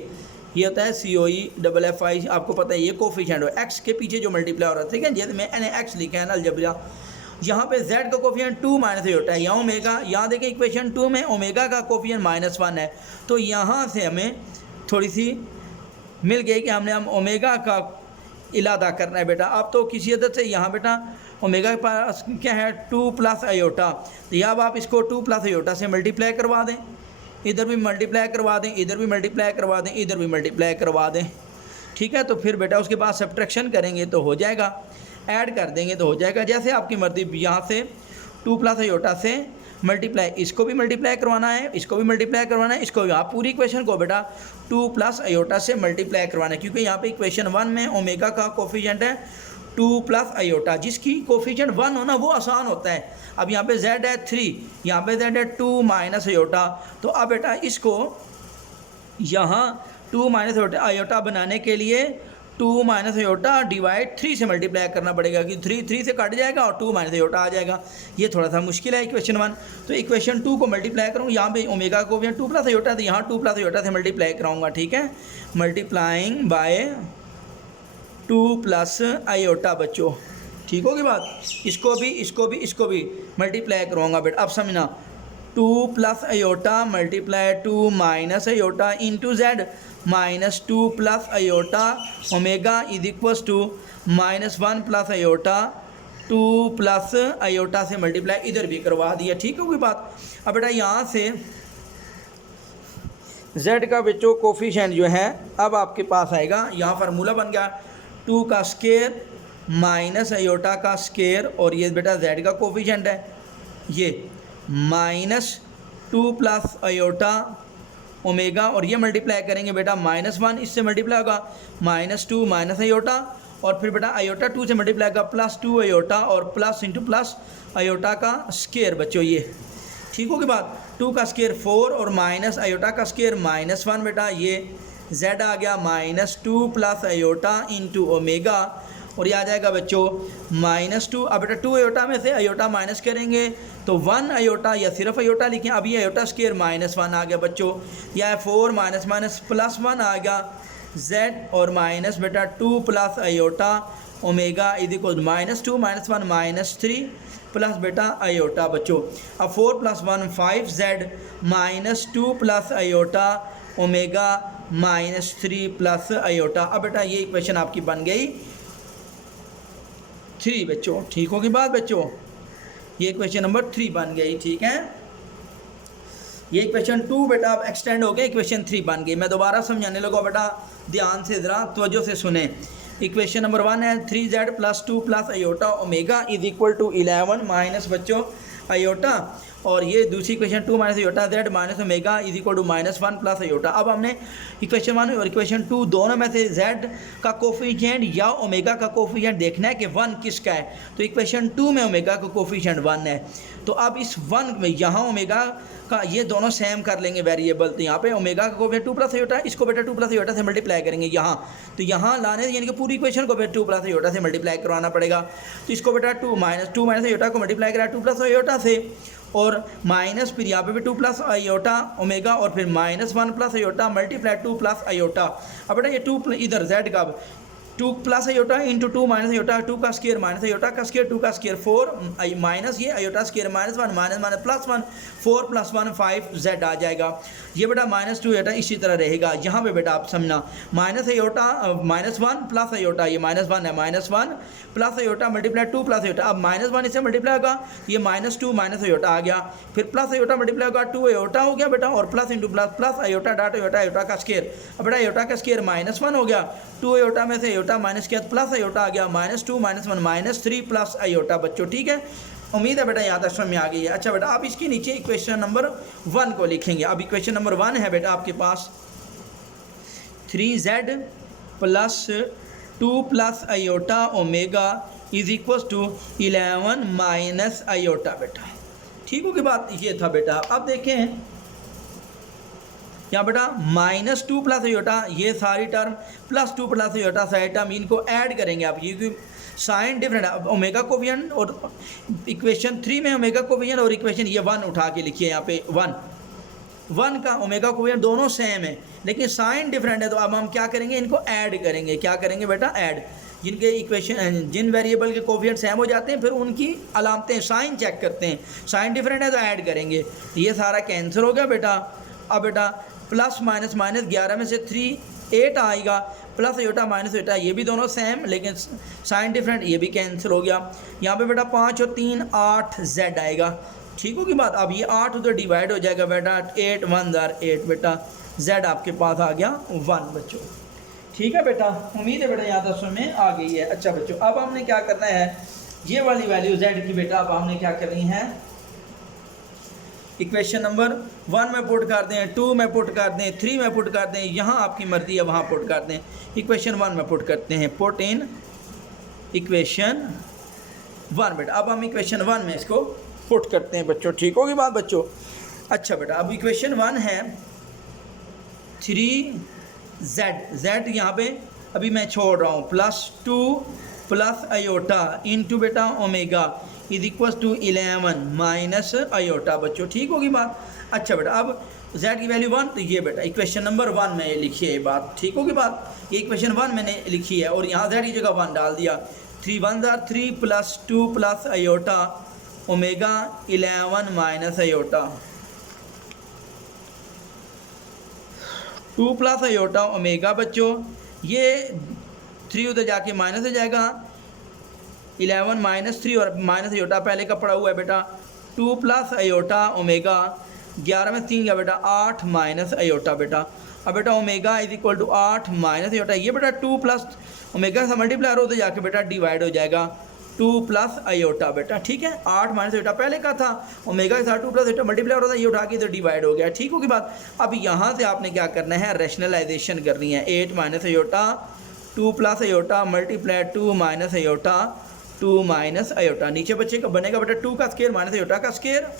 होता है COE आपको पता है, ये कोफिशिएंट हो x के पीछे जो मल्टीप्लाई हो रहा है, ठीक है। जैसे मैंने x लिखा है ना अलजबरा, यहाँ पे z का कोफिशिएंट 2 माइनस होता है, यहाँ ओमेगा, यहाँ देखिए इक्वेशन 2 में ओमेगा का कोफिशिएंट -1 है। तो यहाँ से हमें थोड़ी सी मिल गई कि हम ओमेगा का इलादा करना है बेटा। अब तो किसी अदद से यहाँ बेटा ओमेगा के पास क्या है 2 प्लस आयोटा, तो अब आप इसको 2 प्लस आयोटा से मल्टीप्लाई करवा दें, इधर भी मल्टीप्लाई करवा दें, इधर भी मल्टीप्लाई करवा दें, इधर भी मल्टीप्लाई करवा दें, ठीक है। तो फिर बेटा उसके बाद सब्ट्रैक्शन करेंगे तो हो जाएगा, ऐड कर देंगे तो हो जाएगा, जैसे आपकी मर्ज़ी। यहाँ से 2 प्लस आयोटा से मल्टीप्लाई, इसको भी मल्टीप्लाई करवाना है, इसको भी मल्टीप्लाई करवाना है, इसको भी। आप पूरी इक्वेशन को बेटा 2 प्लस आयोटा से मल्टीप्लाई करवाना है, क्योंकि यहाँ पे इक्वेशन 1 में ओमेगा का कोफिशिएंट है 2 प्लस आयोटा, जिसकी कोफिशिएंट 1 होना वो आसान होता है। अब यहाँ पे z है 3, यहाँ पे z है 2 माइनस आयोटा। तो अब बेटा इसको यहाँ 2 माइनस आयोटा बनाने के लिए 2 माइनस आयोटा डिवाइड 3 से मल्टीप्लाई करना पड़ेगा, कि 3 से कट जाएगा और 2 माइनस आयोटा आ जाएगा। ये थोड़ा सा मुश्किल है इक्वेशन 1। तो इक्वेशन 2 को मल्टीप्लाई करूँ, यहाँ पे ओमेगा को भी 2 प्लस आयोटा, तो यहाँ 2 प्लस आयोटा से मल्टीप्लाई कराऊंगा, ठीक है। मल्टीप्लाइंग बाय 2 प्लस आयोटा बच्चों, ठीक होगी बात। इसको भी मल्टीप्लाई करवाऊंगा बेटा। अब समझना, 2 plus iota multiply 2 minus iota into z minus 2 plus iota omega is equals to -1 plus iota 2 plus iota से मल्टीप्लाई इधर भी करवा दिया, ठीक होगी बात। अब बेटा यहाँ से z का बच्चों कोफिशिएंट जो है अब आपके पास आएगा, यहाँ फार्मूला बन गया 2 का स्केयर माइनस आयोटा का स्केयर, और ये बेटा z का कोफिशिएंट है, ये -2 प्लस आयोटा ओमेगा, और ये मल्टीप्लाई करेंगे बेटा -1, इससे मल्टीप्लाई होगा -2 माइनस आयोटा, और फिर बेटा आयोटा 2 से मल्टीप्लाई होगा +2 आयोटा, और प्लस इंटू प्लस आयोटा का स्केयर बच्चों, ये ठीक होगी बात। 2 का स्केयर 4 और माइनस आयोटा का स्केयर -1 बेटा, ये z आ गया -2 प्लस आयोटा इंटू ओमेगा, और ये आ जाएगा बच्चों -2। अब बेटा 2 आयोटा में से आयोटा माइनस करेंगे तो 1 आयोटा, या सिर्फ आयोटा लिखें, अब ये आयोटा स्केयर -1 आ गया बच्चों, या 4 माइनस माइनस +1 आ गया z, और माइनस बेटा 2 plus iota omega is equal -2 minus 1 -3 plus बेटा आयोटा बच्चों। अब 4 + 1 5z -2 plus iota omega -3 plus iota. अब बेटा ये इक्वेशन आपकी बन गई 3 बच्चों, ठीक होगी बात बच्चों। ये इक्वेशन नंबर 3 बन गई, ठीक है। ये इक्वेशन 2 बेटा अब एक्सटेंड हो गया, इक्वेशन 3 बन गई। मैं दोबारा समझाने लगा बेटा, ध्यान से ज़रा तवज्जो से सुने। इक्वेशन नंबर 1 है 3z + 2 plus iota omega is equal to 11 minus बच्चों आयोटा, और ये दूसरी equation 2 minus iota z minus omega is equal to -1 plus iota. अब हमने इक्वेशन 1 और इक्वेशन 2 दोनों में से z का कोफिशिएंट या ओमेगा का कोफिशिएंट देखना है कि 1 किसका है। तो इक्वेशन 2 में ओमेगा का कोफिशिएंट 1 है, तो अब इस 1 में यहाँ ओमेगा का ये दोनों सेम कर लेंगे वेरिएबल। तो यहाँ पे ओमेगा का कोफिशिएंट 2 प्लस आयोटा, इसको बेटा 2 प्लस आयोटा से मल्टीप्लाई करेंगे यहाँ, तो यहाँ लाने यानी कि पूरी इक्वेशन को बेटा 2 प्लस आयोटा से मल्टीप्लाई करवाना पड़ेगा। तो इसको बेटा 2 माइनस आयोटा को मल्टीप्लाई करा 2 प्लस आयोटा से, और माइनस फिर यहाँ पे भी 2 प्लस आयोटा ओमेगा, और फिर -1 plus iota multiply 2 plus iota. अब बेटा ये 2 इधर z का 2 plus iota into 2 minus iota, 2 का स्केयर माइनस आयोटा का स्केयर, 2 का स्केयर 4 माइनस ये आयोटा स्केयर -1 माइनस +1 4 + 1 5z आ जाएगा। ये बेटा -2 आयोटा इसी तरह रहेगा। यहाँ पे बेटा आप समझना माइनस आयोटा -1 प्लस आयोटा, ये -1 है, -1 plus iota multiply 2 plus iota. अब -1 इससे मल्टीप्लाई होगा, ये -2 माइनस आयोटा आ गया, फिर प्लस आयोटा मल्टीप्लाई होगा 2 आयोटा हो गया बेटा, और plus into plus plus iota dot iota iota का स्केयर। अब बेटा आयोटा का स्केयर -1 हो गया, 2 आयोटा में से आयोटा माइनस किया प्लस आयोटा आ गया, -2 -1 -3 प्लस आयोटा बच्चों, ठीक है। उम्मीद है बेटा यहाँ तक समझ में आ गई है। अच्छा बेटा अब इसके नीचे इक्वेशन नंबर 1 को लिखेंगे। अब इक्वेशन नंबर 1 है बेटा आपके पास 3z + 2 plus iota omega is equal to 11 minus iota बेटा, ठीक होगी बात। ये था बेटा। अब देखें यहाँ बेटा -2 प्लस अयोटा, ये सारी टर्म +2 प्लस अयोटा सारी टर्म, इनको ऐड करेंगे आप, ये साइन डिफरेंट ओमेगा कोफिशिएंट, और इक्वेशन 3 में ओमेगा कोफिशिएंट और इक्वेशन ये 1 उठा के लिखिए यहाँ पे 1 का ओमेगा कोफिशिएंट दोनों सेम है लेकिन साइन डिफरेंट है, तो अब हम क्या करेंगे, इनको ऐड करेंगे। क्या करेंगे बेटा, ऐड। जिनके इक्वेशन जिन वेरिएबल के कोफिशिएंट सेम हो जाते हैं फिर उनकी अलामतें साइन चेक करते हैं, साइन डिफरेंट है तो ऐड करेंगे। ये सारा कैंसिल हो गया बेटा। अब बेटा प्लस माइनस माइनस 11 में से 3 8 आएगा, प्लस अयोटा माइनस अयोटा, ये भी दोनों सेम लेकिन साइन डिफरेंट, ये भी कैंसिल हो गया। यहाँ पे बेटा 5 और 3 8 जेड आएगा, ठीक होगी बात। अब ये 8 उधर डिवाइड हो जाएगा बेटा, 8 1 8 बेटा, जेड आपके पास आ गया 1 बच्चों, ठीक है बेटा। उम्मीद है बेटा यहाँ तक समझ में आ गई है। अच्छा बच्चों, अब हमने क्या करना है, ये वाली वैल्यू जेड की बेटा अब हमने क्या करनी है, इक्वेशन नंबर 1 में पुट कर दें, 2 में पुट कर दें, 3 में पुट कर दें, यहाँ आपकी मर्जी है वहाँ पुट कर दें। इक्वेशन 1 में पुट करते हैं, पुट इन इक्वेशन 1 बेटा। अब हम इक्वेशन 1 में इसको पुट करते हैं बच्चों, ठीक होगी बात बच्चों। अच्छा बेटा, अब इक्वेशन 1 है 3z यहाँ पे अभी मैं छोड़ रहा हूँ, +2 प्लस अयोटा इनटू बेटा omega is equal to 11 minus iota बच्चों, ठीक होगी बात। अच्छा बेटा, अब z की वैल्यू 1, तो ये बेटा इक्वेशन नंबर 1 में लिखिए ये बात, ठीक होगी बात। ये इक्वेशन 1 मैंने लिखी है और यहाँ z की जगह 1 डाल दिया। 3 1 3 plus 2 plus iota omega 11 minus iota, 2 plus iota omega बच्चों, ये 3 उधर जाके माइनस हो जाएगा, 11 माइनस 3 और माइनस अयोटा पहले का पड़ा हुआ है बेटा, 2 प्लस अयोटा ओमेगा, 11 में 3 गया बेटा 8 माइनस अयोटा बेटा। अब बेटा omega is equal to 8 minus iota, ये बेटा 2 प्लस ओमेगा से मल्टीप्लाई होते जाके बेटा डिवाइड हो जाएगा 2 प्लस अयोटा बेटा, ठीक है। 8 माइनस अयोटा पहले का था, ओमेगा के साथ 2 प्लस अयोटा मल्टीप्लाई होता है, ये उठा के तो डिवाइड हो गया, ठीक होगी बात। अब यहाँ से आपने क्या करना है, रैशनलाइजेशन करनी है। 8 minus iota 2 plus iota multiply 2 minus iota 2 minus iota, नीचे बच्चे का बनेगा बेटा 2 का स्केयर माइनस अयोटा का स्केयर,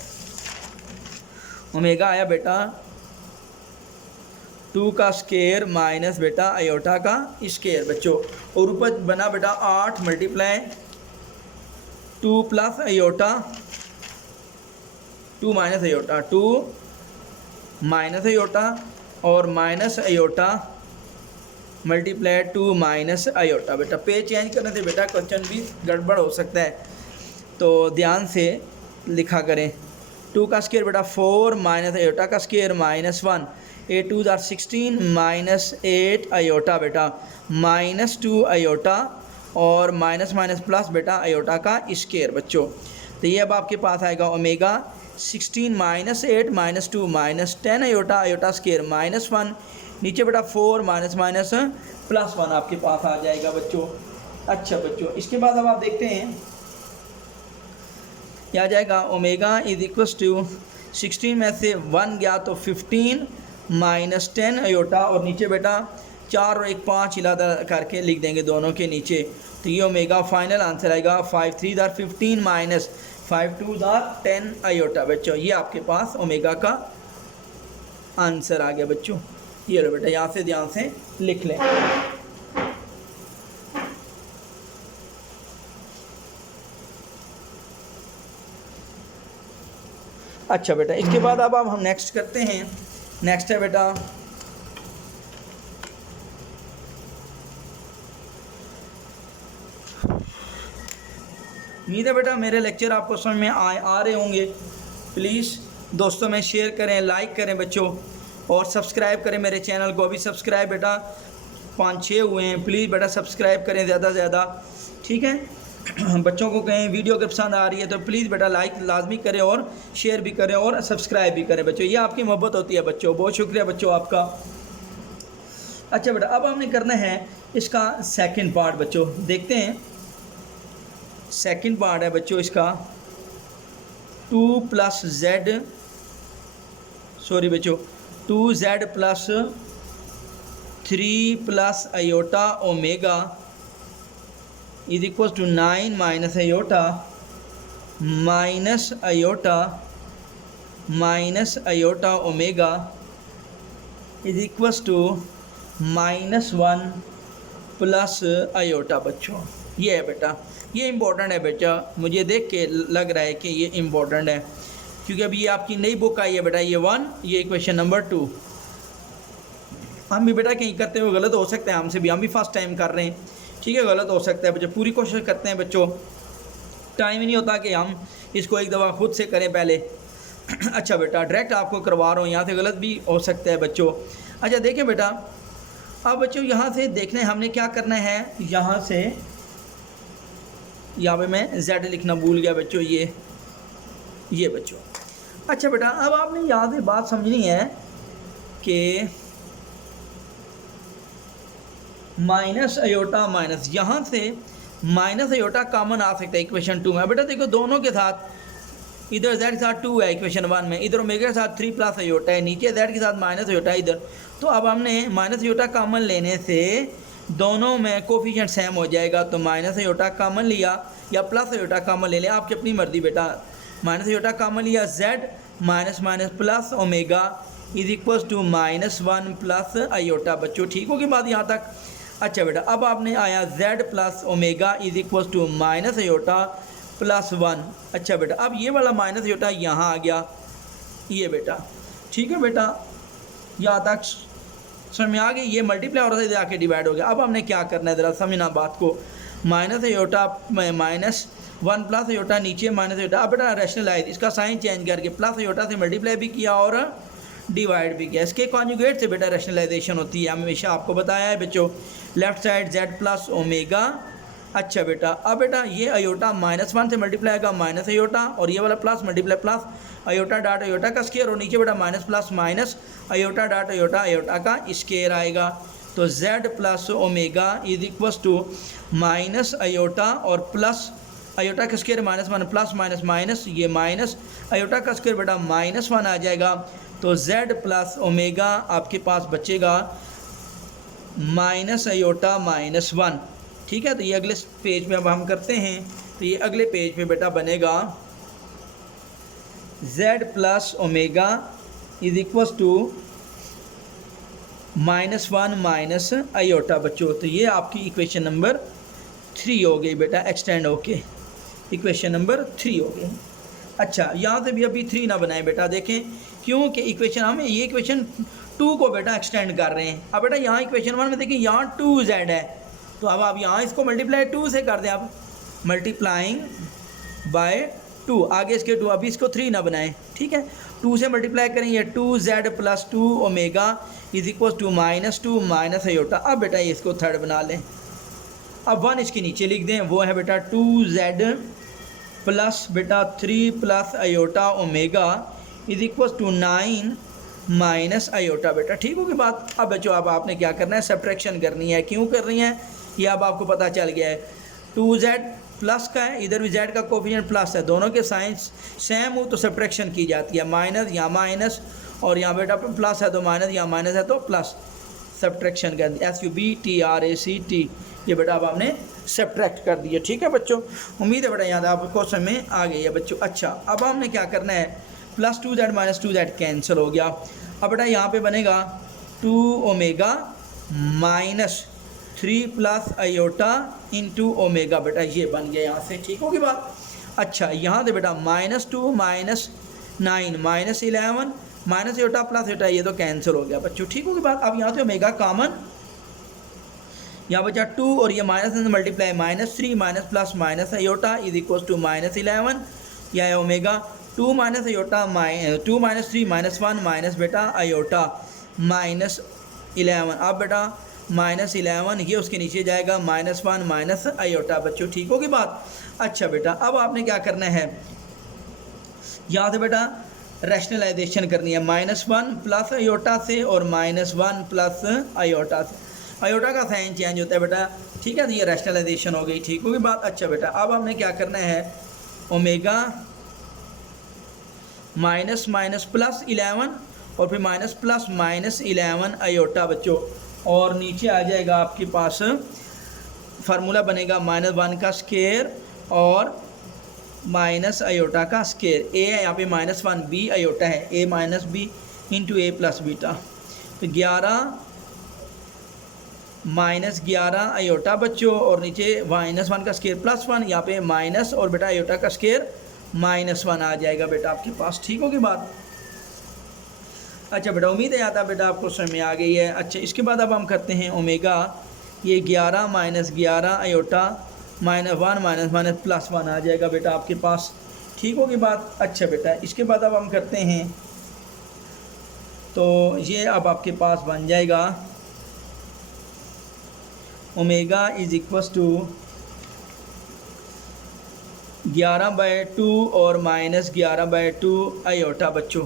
ओमेगा आया बेटा 2 का स्केयर माइनस बेटा अयोटा का स्केयर बच्चों, और ऊपर बना बेटा 8 multiply 2 plus iota 2 minus iota 2 minus iota और minus iota multiply 2 minus iota बेटा। पेज चेंज करने से बेटा क्वेश्चन भी गड़बड़ हो सकता है, तो ध्यान से लिखा करें। 2 का स्केयर बेटा 4 माइनस अयोटा का स्केयर माइनस 1, 8 2 16 माइनस 8 अयोटा बेटा माइनस 2 अयोटा और माइनस माइनस प्लस बेटा अयोटा का स्केयर बच्चों। तो ये अब आपके पास आएगा omega 16 minus 8 minus 2 minus 10 iota, iota square minus 1, नीचे बेटा 4 माइनस माइनस प्लस 1 आपके पास आ जाएगा बच्चों। अच्छा बच्चों, इसके बाद अब आप देखते हैं क्या आ जाएगा, ओमेगा इज इक्वल टू 16 में से 1 गया तो 15 माइनस 10 अयोटा, और नीचे बेटा 4 और 1 5 इलादा करके लिख देंगे दोनों के नीचे, तो ये ओमेगा फाइनल आंसर आएगा 5 3 15 माइनस 5 2 10 अयोटा बच्चों। ये आपके पास ओमेगा का आंसर आ गया बच्चों। ये लो बेटा, यहाँ से ध्यान से लिख लें। अच्छा बेटा, इसके बाद अब हम नेक्स्ट करते हैं। नेक्स्ट है बेटा उम्मीद है बेटा मेरे लेक्चर आपको समझ में आ रहे होंगे। प्लीज़ दोस्तों में शेयर करें, लाइक करें बच्चों, और सब्सक्राइब करें मेरे चैनल को। अभी सब्सक्राइब बेटा 5-6 हुए हैं, प्लीज़ बेटा सब्सक्राइब करें ज़्यादा से ज़्यादा, ठीक है। बच्चों को कहें वीडियो अगर पसंद आ रही है तो प्लीज़ बेटा लाइक लाजमी करें और शेयर भी करें और सब्सक्राइब भी करें बच्चों, ये आपकी मोहब्बत होती है बच्चों। बहुत शुक्रिया बच्चों आपका। अच्छा बेटा, अब हमने करना है इसका सेकंड पार्ट बच्चों, देखते हैं। सेकंड पार्ट है बच्चों इसका 2 प्लस जेड, सॉरी बच्चों 2z plus 3 plus iota omega is equal to 9 minus iota minus iota omega is equals to -1 plus iota बच्चों। ये है बेटा, ये इम्पोर्टेंट है बेटा, मुझे देख के लग रहा है कि ये इम्पोर्टेंट है, क्योंकि अभी ये आपकी नई बुक आई है बेटा, ये 1, ये इक्वेशन नंबर 2। हम भी बेटा कहीं करते हुए गलत हो सकते हैं, हमसे भी, हम भी फर्स्ट टाइम कर रहे हैं, ठीक है, गलत हो सकता है बच्चों, पूरी कोशिश करते हैं बच्चों, टाइम ही नहीं होता कि हम इसको एक दफ़ा खुद से करें पहले। अच्छा बेटा, डायरेक्ट आपको करवा रहा हूँ, यहाँ से गलत भी हो सकता है बच्चों। अच्छा देखिए बेटा, अब बच्चों यहाँ से देखना है हमने क्या करना है, यहाँ से यहाँ पे मैं z लिखना भूल गया बच्चों, ये बच्चों। अच्छा बेटा, अब आपने यहाँ से बात समझनी है कि माइनस अयोटा माइनस, यहाँ से माइनस अयोटा कॉमन आ सकता है इक्वेशन 2 में। बेटा देखो, दोनों के साथ, इधर z के साथ 2 है इक्वेशन 1 में, इधर ओमेगा के साथ 3 प्लस अयोटा है, नीचे z के साथ माइनस अयोटा है इधर। तो अब हमने माइनस अयोटा कॉमन लेने से दोनों में कोफिशिएंट सेम हो जाएगा, तो माइनस अयोटा कॉमन लिया या प्लस अयोटा कॉमन ले लें, आपकी अपनी मर्जी बेटा। माइनस अयोटा कॉमन लिया, z minus minus plus omega is equals to -1 plus iota बच्चों। ठीक होगी बात यहाँ तक? अच्छा बेटा, अब आपने आया z plus omega is equals to minus iota plus 1। अच्छा बेटा, अब ये वाला माइनस अयोटा यहाँ आ गया, ये बेटा, ठीक है बेटा, यहाँ तक समझ में आ गई। ये मल्टीप्लाई और इधर आके डिवाइड हो गया। अब हमने क्या करना है, ज़रा समझना बात को। माइनस अयोटा -1 प्लस अयोटा, नीचे माइनस अयोटा। अब बेटा रैशनलाइज, इसका साइन चेंज करके प्लस अयोटा से मल्टीप्लाई भी किया और डिवाइड भी किया। इसके कॉन्जुगेट से बेटा रैशनलाइजेशन होती है, हमेशा आपको बताया है बच्चों। Left side z plus omega. अच्छा बेटा, अब बेटा ये अयोटा -1 से मल्टीप्लाई आएगा माइनस अयोटा, और ये वाला plus multiply plus iota dot iota का स्केयर, और नीचे बेटा minus plus minus iota dot iota iota का स्केयर आएगा। तो z plus omega is equals to minus iota और प्लस अयोटा का स्केयर -1 प्लस माइनस माइनस, ये माइनस अयोटा का स्केयर बेटा -1 आ जाएगा। तो z प्लस ओमेगा आपके पास बचेगा माइनस अयोटा -1। ठीक है, तो ये अगले पेज में अब हम करते हैं, तो ये अगले पेज पे बेटा बनेगा z plus omega is equals to -1 minus iota बच्चों। तो ये आपकी इक्वेशन नंबर 3 हो गई बेटा, एक्सटेंड होके इक्वेशन नंबर 3 हो गई। अच्छा, यहाँ से भी अभी 3 ना बनाए बेटा, देखें क्योंकि इक्वेशन हम ये इक्वेशन 2 को बेटा एक्सटेंड कर रहे हैं। अब बेटा यहाँ इक्वेशन 1 में देखिए यहाँ 2z है, तो अब आप यहाँ इसको मल्टीप्लाई 2 से कर दें, आप मल्टीप्लाइंग बाय 2, आगे इसके 2, अभी इसको 3 ना बनाएं, ठीक है। 2 से मल्टीप्लाई करेंगे 2z plus 2 omega is equal to -2 minus iota. अब बेटा ये इसको थर्ड बना लें, अब 1 इसके नीचे लिख दें, वो है बेटा 2z प्लस बेटा 3 plus iota omega is equal to 9 minus iota बेटा। ठीक होगी बात? अब बच्चों अब आपने क्या करना है, सब्ट्रैक्शन करनी है। क्यों कर रही है ये अब आपको पता चल गया है। 2z प्लस का है, इधर भी z का कोफिशिएंट प्लस है, दोनों के साइंस सेम हो तो सब्ट्रैक्शन की जाती है। माइनस यहाँ माइनस और यहाँ बेटा प्लस है तो माइनस, यहाँ माइनस है तो प्लस, सब्ट्रैक्शन कर दी, SUBTRACT। ये बेटा अब आपने सब्ट्रैक्ट कर दिया। ठीक है बच्चों, उम्मीद है बेटा यहाँ आपको समझ में आ गई है बच्चों। अच्छा, अब हमने क्या करना है, plus 2z minus 2z cancel हो गया। अब बेटा यहाँ पे बनेगा 2 omega minus 3 plus aorta into omega बेटा, ये बन गया यहाँ से। ठीक होगी बात? अच्छा, यहाँ से बेटा -2 minus 9 minus 11 minus iota plus iota, ये तो कैंसिल हो गया बच्चों। ठीक होगी बात? अब यहाँ से ओमेगा कॉमन, यहाँ बचा 2 और ये माइनस से multiply -3 minus plus minus iota is equal to -11, यह है omega 2 minus iota 2 minus 3 -1 minus बेटा अयोटा -11। अब बेटा -11 ये उसके नीचे जाएगा -1 माइनस अयोटा बच्चों। ठीक होगी बात? अच्छा बेटा, अब आपने क्या करना है, यहाँ से बेटा रैशनलाइजेशन करनी है, -1 प्लस अयोटा से और -1 प्लस अयोटा से। अयोटा का साइन चेंज होता है बेटा, ठीक है, तो ये रैशनलाइजेशन हो गई। ठीक होगी बात? अच्छा बेटा, अब हमने क्या करना है, ओमेगा माइनस माइनस प्लस 11 और फिर माइनस प्लस माइनस 11 अयोटा बच्चों, और नीचे आ जाएगा आपके पास फार्मूला बनेगा -1 का स्केयर और माइनस अयोटा का स्केयर। ए है यहाँ पे -1, बी अयोटा है, a minus B into A plus beta. तो 11 माइनस 11 आयोटा बच्चों, और नीचे -1 का स्केयर +1, यहाँ पे माइनस और बेटा आयोटा का स्केयर -1 आ जाएगा बेटा आपके पास। ठीक होगी बात। अच्छा बेटा, उम्मीद है आता बेटा आपको समझ में आ गई है। अच्छा, इसके बाद अब हम करते हैं ओमेगा, ये 11 माइनस 11 आयोटा -1 माइनस +1 आ जाएगा बेटा आपके पास। ठीक होगी बात। अच्छा बेटा, इसके बाद अब हम करते हैं, तो ये अब आपके पास बन जाएगा ओमेगा इज इक्वस टू 11/2 और -11/2 आयोटा बच्चों।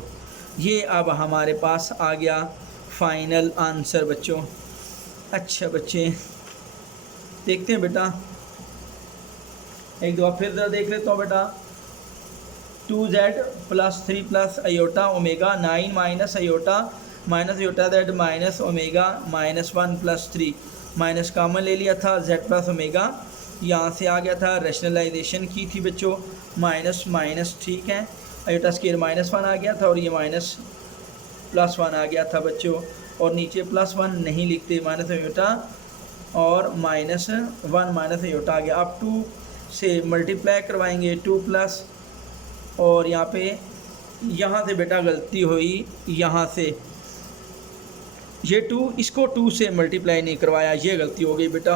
ये अब हमारे पास आ गया फाइनल आंसर बच्चों। अच्छा बच्चे, देखते हैं बेटा, एक दो फिर ज़रा देख लेता हूँ बेटा। 2z + 3 + iota omega 9 minus iota z minus omega -1 + 3 minus common ले लिया था, z + ओमेगा यहाँ से आ गया था, रैशनलाइजेशन की थी बच्चों, माइनस माइनस ठीक है, आयोटा स्केयर -1 आ गया था और ये +1 आ गया था बच्चों, और नीचे +1 नहीं लिखते, माइनस आयोटा और -1 माइनस आयोटा आ गया। अब 2 से मल्टीप्लाई करवाएंगे, 2 और यहाँ से बेटा गलती हुई, यहाँ से ये 2, इसको 2 से मल्टीप्लाई नहीं करवाया, ये गलती हो गई बेटा।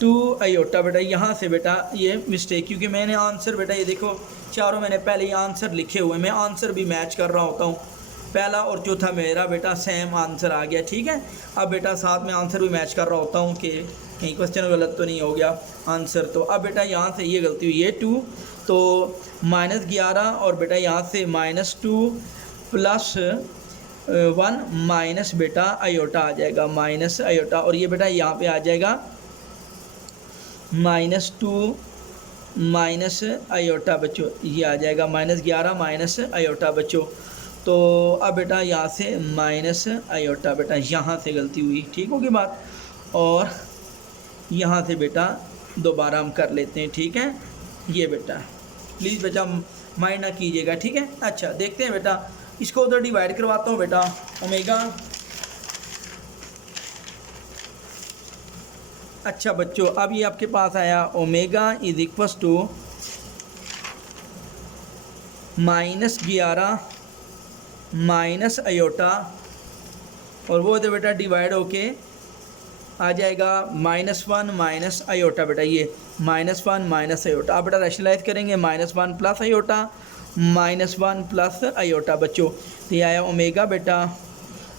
2 आयोटा बेटा यहाँ से बेटा ये मिस्टेक, क्योंकि मैंने आंसर बेटा ये देखो चारों मैंने पहले ही आंसर लिखे हुए, मैं आंसर भी मैच कर रहा होता हूँ, पहला और चौथा मेरा बेटा सेम आंसर आ गया। ठीक है, अब बेटा साथ में आंसर भी मैच कर रहा होता हूँ कि कहीं क्वेश्चन गलत तो नहीं हो गया आंसर। तो अब बेटा यहाँ से ये गलती हुई, ये 2 तो -11 और बेटा यहाँ से -2 + 1 माइनस बेटा आयोटा आ जाएगा, माइनस आयोटा, और ये बेटा यहाँ पे आ जाएगा -2 माइनस आयोटा बच्चों, ये आ जाएगा -11 माइनस आयोटा बच्चों। तो अब बेटा यहाँ से माइनस आयोटा बेटा यहाँ से गलती हुई। ठीक होगी बात। और यहाँ से बेटा दोबारा हम कर लेते हैं। ठीक है, ये बेटा प्लीज़ बेटा माइंड ना कीजिएगा। ठीक है, अच्छा देखते हैं बेटा, इसको उधर डिवाइड करवाता हूँ बेटा। ओमेगा, अच्छा बच्चों, अब ये आपके पास आया omega is equals to -11 minus iota, और वो तो बेटा डिवाइड होके आ जाएगा -1 माइनस आयोटा बेटा, ये -1 माइनस आयोटा। अब बेटा रैशनलाइज करेंगे, -1 + आयोटा -1 + आयोटा बच्चों, तो ये आया ओमेगा बेटा।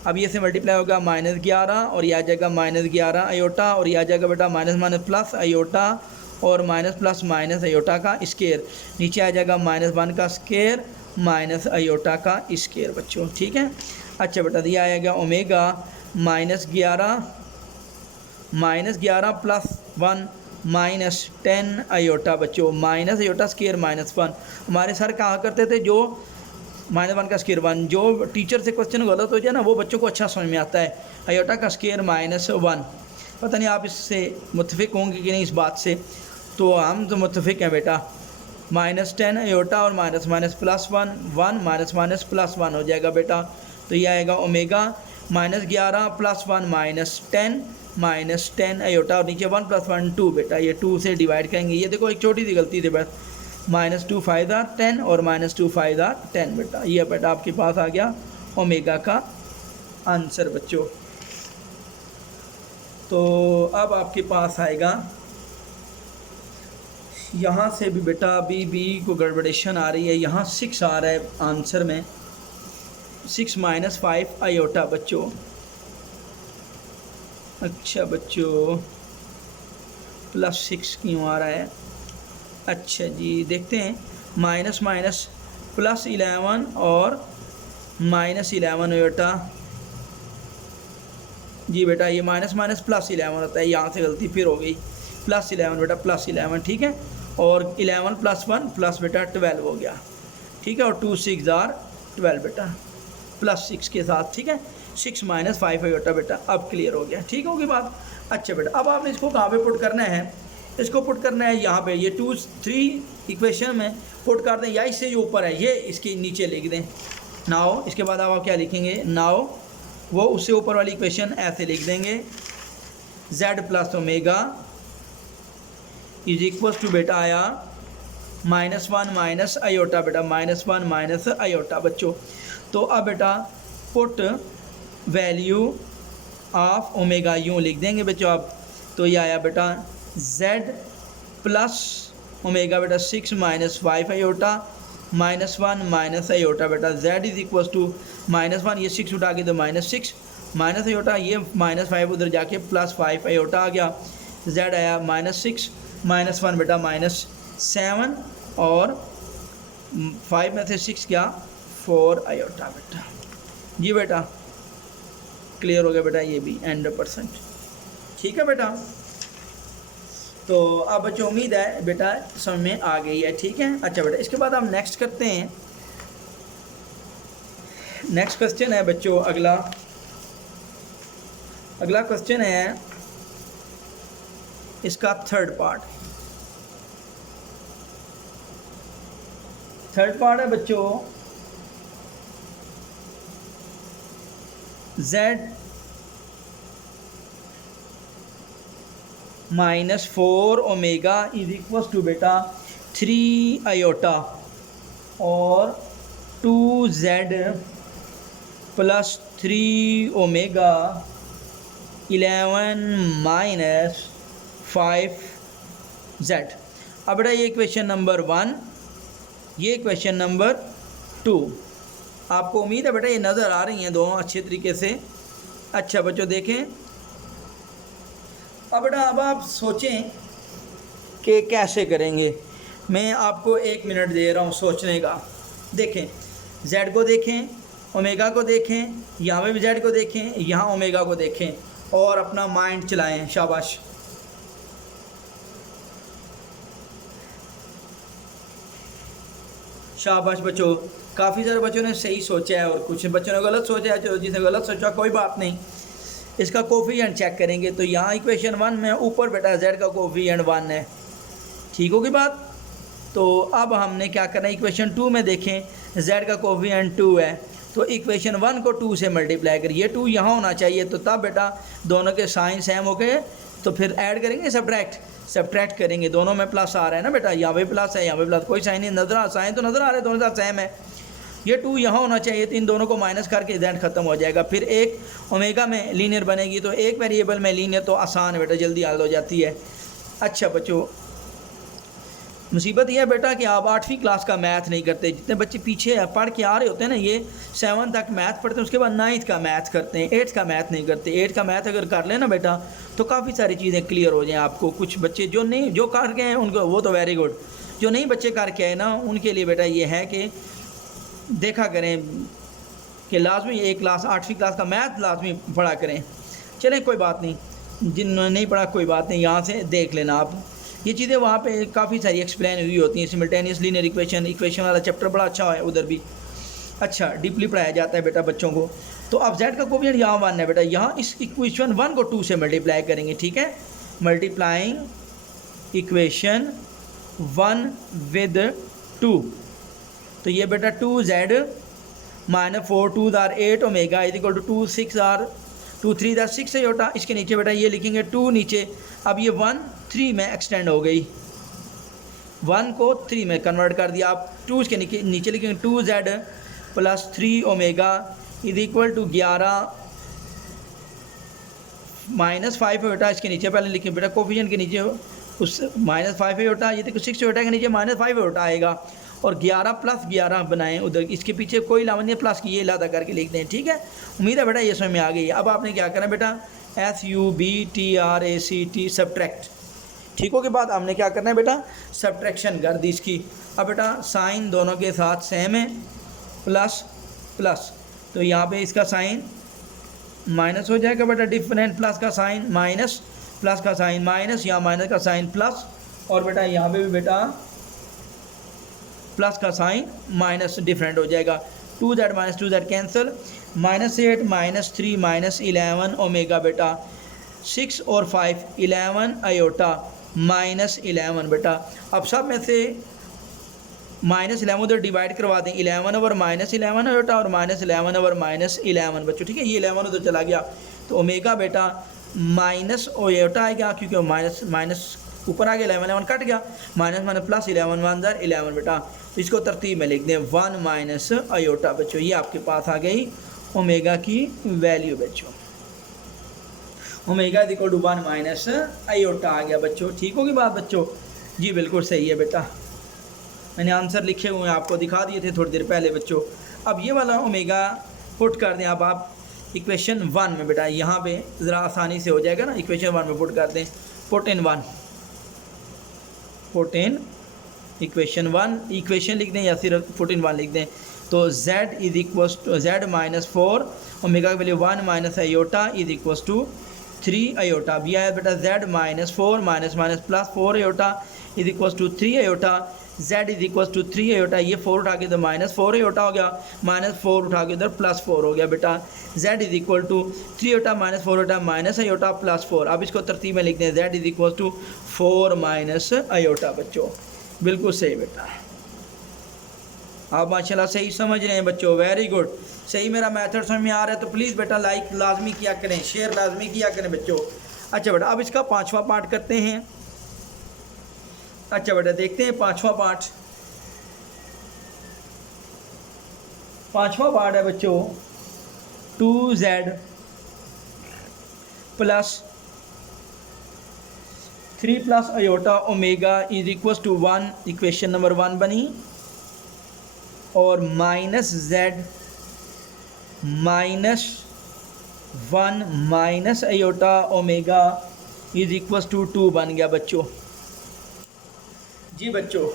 अब ये से मल्टीप्लाई होगा -11 और ये आ जाएगा -11 आयोटा, और ये आ जाएगा बेटा माइनस प्लस आयोटा और माइनस प्लस माइनस आयोटा का स्केयर, नीचे आ जाएगा -1 का स्केयर माइनस आयोटा का स्केयर बच्चों। ठीक है, अच्छा बेटा दिया आएगा ओमेगा -11 + 1 -10 आयोटा बच्चों, माइनस आयोटा स्केयर -1। हमारे सर कहा करते थे जो -1 का स्केयर 1, जो टीचर से क्वेश्चन गलत हो जाए ना वो बच्चों को अच्छा समझ में आता है। आयोटा का स्केयर -1, पता नहीं आप इससे मुत्तफिक होंगे कि नहीं इस बात से, तो हम तो मुत्तफिक हैं बेटा। -10 आयोटा और माइनस +1 1 माइनस +1 हो जाएगा बेटा, तो ये आएगा ओमेगा -11 + 1 -10 आयोटा, और नीचे 1 + 1 2 बेटा, ये 2 से डिवाइड करेंगे। ये देखो एक छोटी सी गलती थी बस, -2 5 10 और -2 5 10 बेटा, ये बेटा आपके पास आ गया ओमेगा का आंसर बच्चों। तो अब आपके पास आएगा यहाँ से भी बेटा, अभी बी को गड़बड़ेशन आ रही है, यहाँ 6 आ रहा है आंसर में, 6 - 5 आयोटा बच्चों। अच्छा बच्चों, +6 क्यों आ रहा है? अच्छा जी देखते हैं, माइनस +11 और -11 बेटा, जी बेटा ये माइनस +11 होता है, यहाँ से गलती फिर हो गई, +11 बेटा +11 ठीक है, और 11 + 1 प्लस बेटा 12 हो गया। ठीक है, और 2 6 आर 12 बेटा +6 के साथ। ठीक है, 6 - 5 आयोटा बेटा, अब क्लियर हो गया। ठीक होगी बात। अच्छा बेटा, अब आपने इसको कहाँ पे पुट करना है? इसको पुट करना है यहाँ पे, ये 2 3 इक्वेशन में पुट कर दें, या इससे जो ऊपर है ये इसके नीचे लिख दें। नाउ इसके बाद आप क्या लिखेंगे? नाउ वो उससे ऊपर वाली इक्वेशन ऐसे लिख देंगे, z plus omega is equal to बेटा आया -1 माइनस आयोटा बेटा, -1 माइनस आयोटा बच्चों। तो अब बेटा पुट वैल्यू ऑफ ओमेगा यूँ लिख देंगे बच्चों आप। तो ये आया बेटा z प्लस ओमेगा बेटा 6 माइनस 5 आयोटा -1 माइनस आयोटा बेटा, z इज इक्वल टू -1, ये 6 उठा के तो -6 माइनस आयोटा, ये -5 उधर जाके +5 आयोटा आ गया, z आया -6 -1 बेटा -7 और 5 में से 6 क्या 4 आयोटा बेटा। जी बेटा क्लियर हो गया बेटा, ये भी 100%। ठीक है बेटा, तो अब बच्चों उम्मीद है बेटा समझ में आ गई है। ठीक है, अच्छा बेटा इसके बाद हम नेक्स्ट करते हैं। नेक्स्ट क्वेश्चन है बच्चों, अगला क्वेश्चन है इसका थर्ड पार्ट है बच्चों, z -4 omega is equal to बेटा 3 आयोटा और 2z plus 3 omega 11 minus 5z। अब बेटा ये क्वेश्चन नंबर 1, ये क्वेश्चन नंबर 2। आपको उम्मीद है बेटा ये नज़र आ रही हैं दोनों अच्छे तरीके से। अच्छा बच्चों देखें, अब बेटा अब आप सोचें कि कैसे करेंगे। मैं आपको 1 मिनट दे रहा हूँ सोचने का। देखें z को देखें, ओमेगा को देखें, यहाँ पे भी z को देखें, यहाँ ओमेगा को देखें और अपना माइंड चलाएं। शाबाश। शाबाश बच्चों, काफ़ी सारे बच्चों ने सही सोचा है और कुछ बच्चों ने गलत सोचा है। जो जिसने गलत सोचा कोई बात नहीं, इसका कोफिशिएंट चेक करेंगे। तो यहाँ इक्वेशन 1 में ऊपर बेटा z का कोफिशिएंट 1 है। ठीक होगी बात। तो अब हमने क्या करना है, इक्वेशन 2 में देखें z का कोफिशिएंट 2 है, तो इक्वेशन 1 को 2 से मल्टीप्लाई करिए। ये 2 यहाँ होना चाहिए, तो तब बेटा दोनों के साइन सेम हो गए, तो फिर ऐड करेंगे, सब्ट्रैक्ट करेंगे। दोनों में प्लस आ रहा है ना बेटा, यहाँ पे प्लस है, यहाँ पे प्लस, कोई साइन नहीं नजर आ, साइन तो नज़र आ रहे हैं, दोनों साथ सेम है। ये 2 यहाँ होना चाहिए, तो इन दोनों को माइनस करके z ख़त्म हो जाएगा। फिर एक ओमेगा में लीनियर बनेगी, तो एक वेरिएबल में लीनियर तो आसान है बेटा, जल्दी हल हो जाती है। अच्छा बच्चों, मुसीबत यह है बेटा कि आप 8वीं क्लास का मैथ नहीं करते। जितने बच्चे पीछे पढ़ के आ रहे होते हैं ना, ये 7 तक मैथ पढ़ते हैं, उसके बाद 9th का मैथ करते हैं, 8th का मैथ नहीं करते। 8th का मैथ अगर कर लेना बेटा तो काफ़ी सारी चीज़ें क्लियर हो जाएँ आपको। कुछ बच्चे जो कर गए हैं उनको वो तो वेरी गुड, जो नहीं बच्चे करके आए ना उनके लिए बेटा ये है कि देखा करें कि लाजमी एक क्लास 8वीं क्लास का मैथ लाजमी पढ़ा करें। चलें कोई बात नहीं, जिन्होंने नहीं पढ़ा कोई बात नहीं, यहाँ से देख लेना आप। ये चीज़ें वहाँ पे काफ़ी सारी एक्सप्लेन हुई होती हैं। सिमिल्टेनियस लीनियर इक्वेशन वाला चैप्टर बड़ा अच्छा है, उधर भी अच्छा डीपली पढ़ाया जाता है बेटा बच्चों को। तो अब z का कोफिशिएंट यहाँ 1 है बेटा, यहाँ इस इक्वेशन 1 को 2 से मल्टीप्लाई करेंगे। ठीक है, मल्टीप्लाइंग इक्वेशन 1 विद 2, तो ये बेटा 2z -4 2 or 8 omega is equal to 2 6 or 2 3 or 6 iota. इसके नीचे बेटा ये लिखेंगे 2 नीचे, अब ये 1 3 में एक्सटेंड हो गई, 1 को 3 में कन्वर्ट कर दिया। आप 2 के नीचे लिखेंगे 2z plus 3 omega is equal to 11 -5 iota. इसके नीचे पहले लिखें बेटा कोफिशिएंट के नीचे उस -5 आयोटा, ये देखो 6 आयोटा के नीचे -5 आयोटा आएगा, और 11 प्लस 11 बनाएं उधर, इसके पीछे कोई लाभ नहीं है, प्लस की ये लादा करके लिख दें। ठीक है, उम्मीद है बेटा ये समझ में आ गई। अब आपने क्या करना बेटा, SUBTRACT सब्ट्रैक्ट। ठीक हो के बाद हमने क्या करना है बेटा, सब्ट्रैक्शन कर दी इसकी। अब बेटा साइन दोनों के साथ सेम है, प्लस प्लस, तो यहाँ पे इसका साइन माइनस हो जाएगा बेटा, डिफरेंट प्लस का साइन माइनस, प्लस का साइन माइनस, यहाँ माइनस का साइन प्लस, और बेटा यहाँ पे भी बेटा प्लस का साइन माइनस डिफरेंट हो जाएगा। 2z - 2z कैंसिल, -8 -3 -11 ओमेगा बेटा 6 और 5 11 आयोटा -11 बेटा। अब सब में से -11 उधर डिवाइड करवा दें, 11 ओवर -11 बेटा और -11 ओवर -11 बच्चों, ठीक है। ये 11 उधर चला गया तो ओमेगा बेटा माइनस आयोटा आएगा, क्योंकि माइनस माइनस ऊपर आ गया, 11 कट गया, माइनस प्लस 11 1 11 बेटा। तो इसको तरतीब में लिख दें 1 माइनस आयोटा बच्चों। ये आपके पास आ गई ओमेगा की वैल्यू बच्चों। Omega equal to 1 minus iota आ गया बच्चों। ठीक होगी बात बच्चों? जी बिल्कुल सही है बेटा, मैंने आंसर लिखे हुए हैं आपको दिखा दिए थे थोड़ी देर पहले बच्चों। अब ये वाला ओमेगा पुट कर दें अब आप इक्वेशन 1 में बेटा, यहाँ पे ज़रा आसानी से हो जाएगा ना। इक्वेशन 1 में पुट कर दें, पुट इन इक्वेशन 1, इक्वेशन लिख दें या सिर्फ पुट इन 1 लिख दें। तो z is equals to z minus 4 omega की value 1 minus iota is equals to 3 iota. अब यह आया बेटा z minus 4 minus minus plus 4 iota is equals to 3 iota. z is equals to 3 iota, ये 4 उठा के इधर -4 आयोटा हो गया, -4 उठा के इधर +4 हो गया बेटा। z is equal to 3 iota -4 iota minus iota +4। अब इसको तरतीब में लिखते हैं, z is equal to 4 minus iota बच्चों। बिल्कुल सही बेटा, आप माशाल्लाह सही समझ रहे हैं बच्चों, वेरी गुड। सही मेरा मेथड समझ में आ रहा है तो प्लीज़ बेटा लाइक लाजमी किया करें, शेयर लाजमी किया करें बच्चों। अच्छा बेटा अब इसका 5वां पार्ट करते हैं। अच्छा बेटा देखते हैं 5वां पार्ट। 5वां पार्ट है बच्चों 2z plus 3 plus iota omega is equals to 1, equation number 1 बनी, और minus z minus 1 minus iota omega is equals to 2 बन गया बच्चों। जी बच्चों